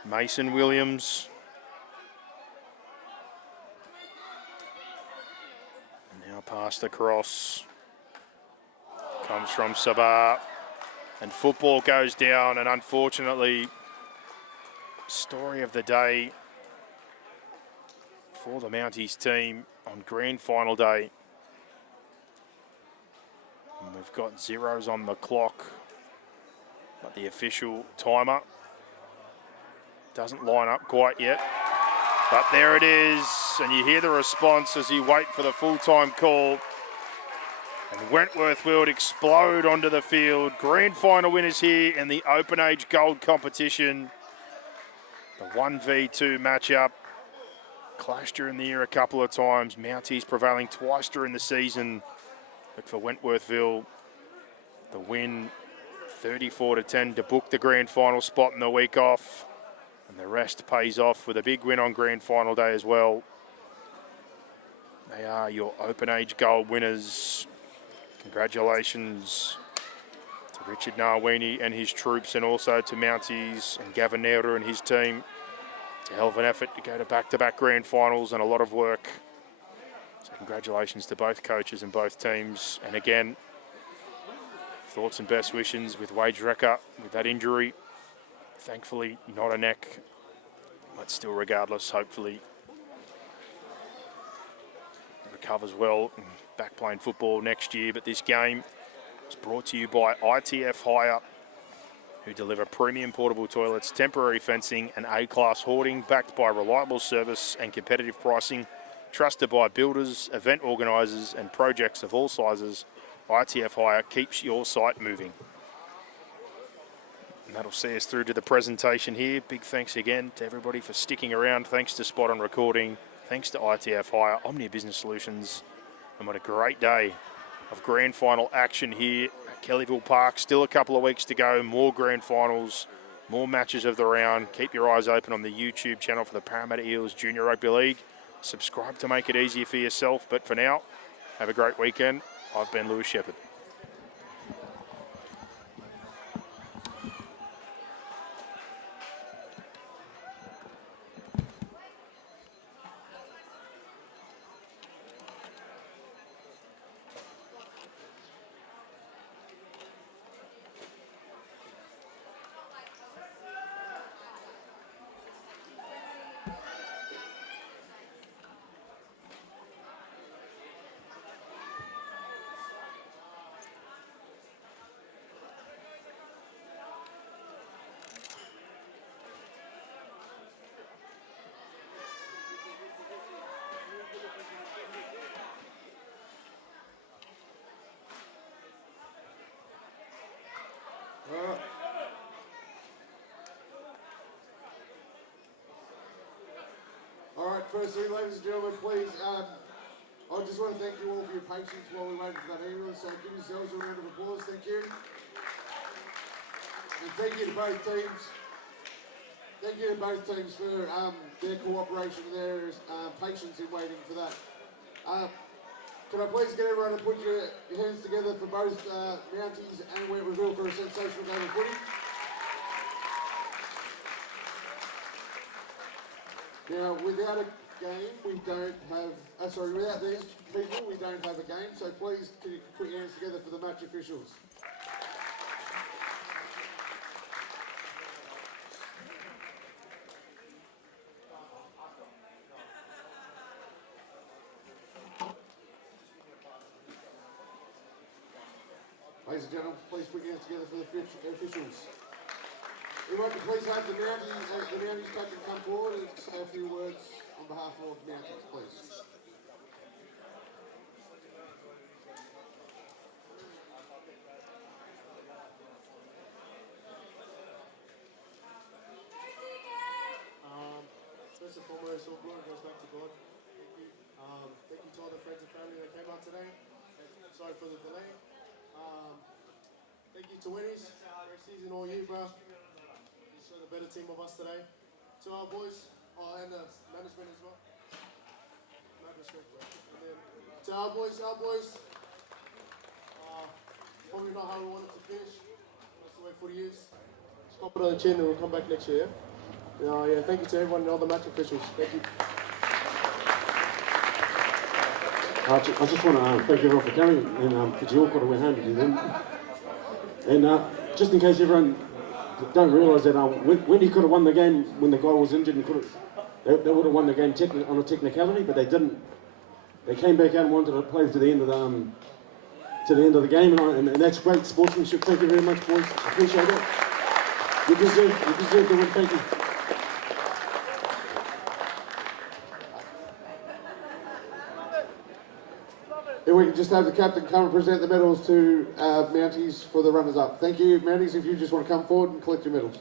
Mason Williams. And now passed across. Comes from Sabah. And football goes down, and unfortunately, story of the day for the Mounties team on grand final day. And we've got zeros on the clock, but the official timer doesn't line up quite yet. But there it is, and you hear the response as you wait for the full-time call. And Wentworthville explode onto the field. Grand final winners here in the Open Age Gold competition. The 1v2 matchup. Clashed during the year a couple of times. Mounties prevailing twice during the season. But for Wentworthville, the win 34-10 to book the grand final spot in the week off. And the rest pays off with a big win on grand final day as well. They are your Open Age Gold winners. Congratulations to Richard Narweeny and his troops, and also to Mounties and Gavin Nehru and his team. It's a hell of an effort to go to back-to-back grand finals and a lot of work. So congratulations to both coaches and both teams. And again, thoughts and best wishes with Wage Wrecker with that injury. Thankfully, not a neck, but still regardless, hopefully recovers well. Back playing football next year, but this game is brought to you by ITF Hire, who deliver premium portable toilets, temporary fencing and A-class hoarding, backed by reliable service and competitive pricing, trusted by builders, event organisers and projects of all sizes. ITF Hire keeps your site moving. And that'll see us through to the presentation here. Big thanks again to everybody for sticking around. Thanks to Spot On Recording. Thanks to ITF Hire, Omnia Business Solutions. And what a great day of grand final action here at Kellyville Park. Still a couple of weeks to go, more grand finals, more matches of the round. Keep your eyes open on the YouTube channel for the Parramatta Eels Junior Rugby League. Subscribe to make it easier for yourself. But for now, have a great weekend. I've been Lewis Shepherd. All right, firstly, ladies and gentlemen, please, I just want to thank you all for your patience while we waited for that ambulance, so give yourselves a round of applause, thank you. And thank you to both teams. Thank you to both teams for their cooperation and their patience in waiting for that. Can I please get everyone to put your hands together for both Mounties and Wentworthville for a sensational game of footy? Now, without a game, we don't have, without these people, we don't have a game, so please, can you put your hands together for the match officials? Ladies and gentlemen, please put your hands together for the officials. Everyone can please have the Mounties captain come forward and say a few words on behalf of the Mounties, please. First and foremost, all glory goes back to God. Thank you. Thank you to all the friends and family that came out today. Sorry for the delay. Thank you to Winnies. Great season all year, bro. You showed the better team of us today. to our boys and management as well. Mad respect, bro. And then to our boys, probably not how we wanted to finish. That's the way footy is. Just pop it on the chin and we'll come back next year. Yeah, thank you to everyone and all the match officials. Thank you. I just want to thank everyone for coming, and for Jill for the went home to do them. And just in case everyone don't realise that Wendy could have won the game when the guy was injured, and they would have won the game on a technicality, but they didn't. They came back out and wanted to play to the end of the game, and that's great sportsmanship. Thank you very much, boys. I appreciate it. You deserve the win. Thank you. If we can just have the captain come and present the medals to Mounties for the runners-up. Thank you, Mounties, if you just want to come forward and collect your medals.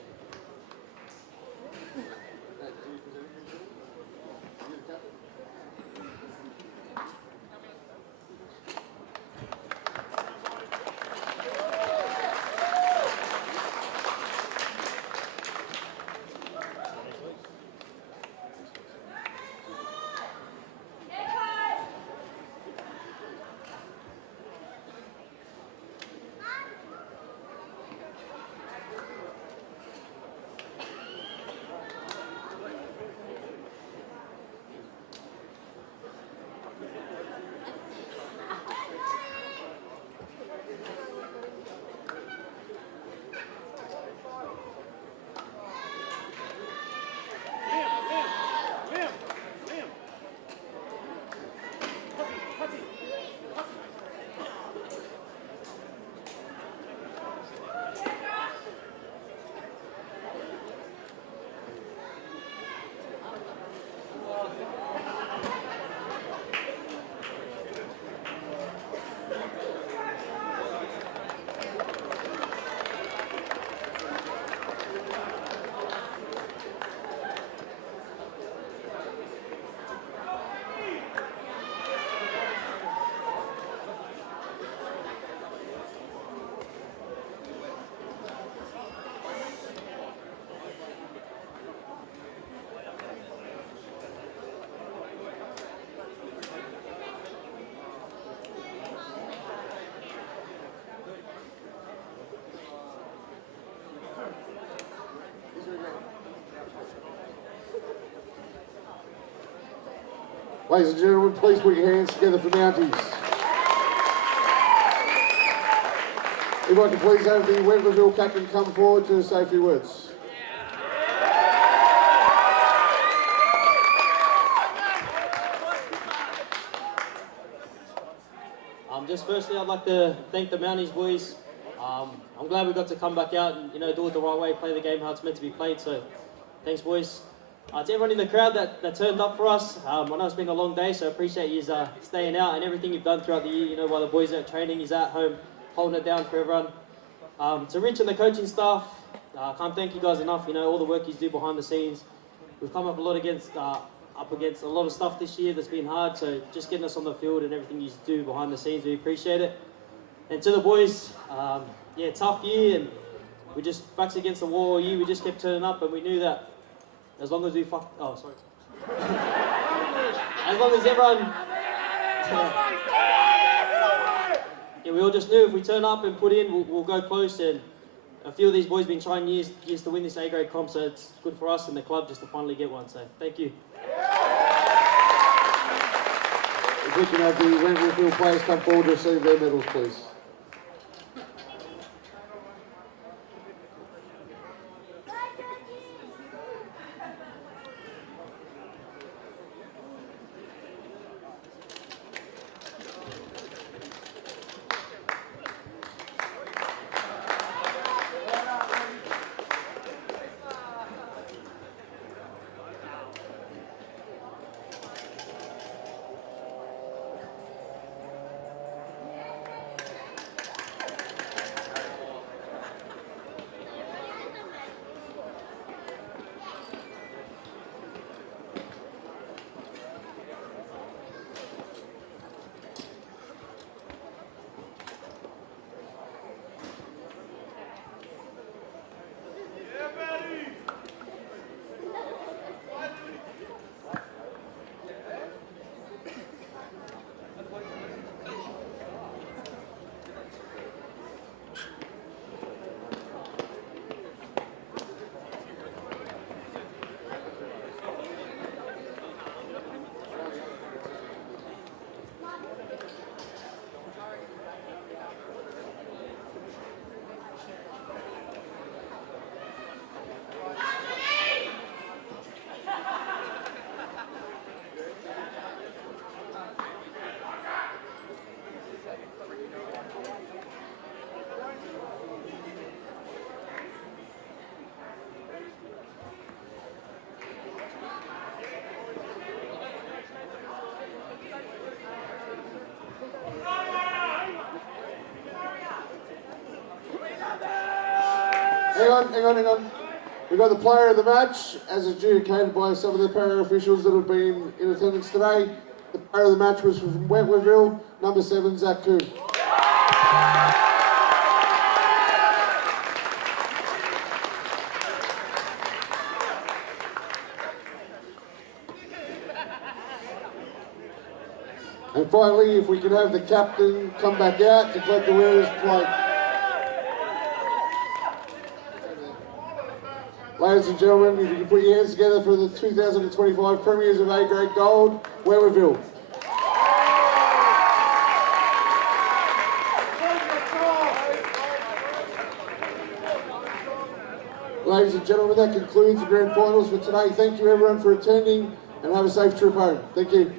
Ladies and gentlemen, please put your hands together for Mounties. If I can please have the Wentworthville captain come forward to say a few words. Just firstly, I'd like to thank the Mounties boys. I'm glad we got to come back out and do it the right way, play the game how it's meant to be played. So, thanks, boys. To everyone in the crowd that turned up for us, I know it's been a long day, so I appreciate you staying out and everything you've done throughout the year. While the boys are at training, he's at home holding it down for everyone. To Rich and the coaching staff, I can't thank you guys enough. All the work you do behind the scenes. We've come up a lot up against a lot of stuff this year that's been hard, so just getting us on the field and everything you do behind the scenes, we appreciate it. And to the boys, tough year, and we just backs against the wall all year. We just kept turning up, and we knew that as long as we as long as everyone, we all just knew if we turn up and put in, we'll go close. And a few of these boys have been trying years to win this A-grade comp, so it's good for us and the club just to finally get one. So thank you. If we can have the Wentworthville players come forward to receive their medals, please. on. We've got the player of the match, as adjudicated by some of the para officials that have been in attendance today. The player of the match was from Wentworthville, number 7, Zach Coon. And finally, if we could have the captain come back out to collect the wearer's plate. Ladies and gentlemen, if you can put your hands together for the 2025 Premiers of A-Grade Gold, Wentworthville. Ladies and gentlemen, that concludes the grand finals for today. Thank you everyone for attending and have a safe trip home. Thank you.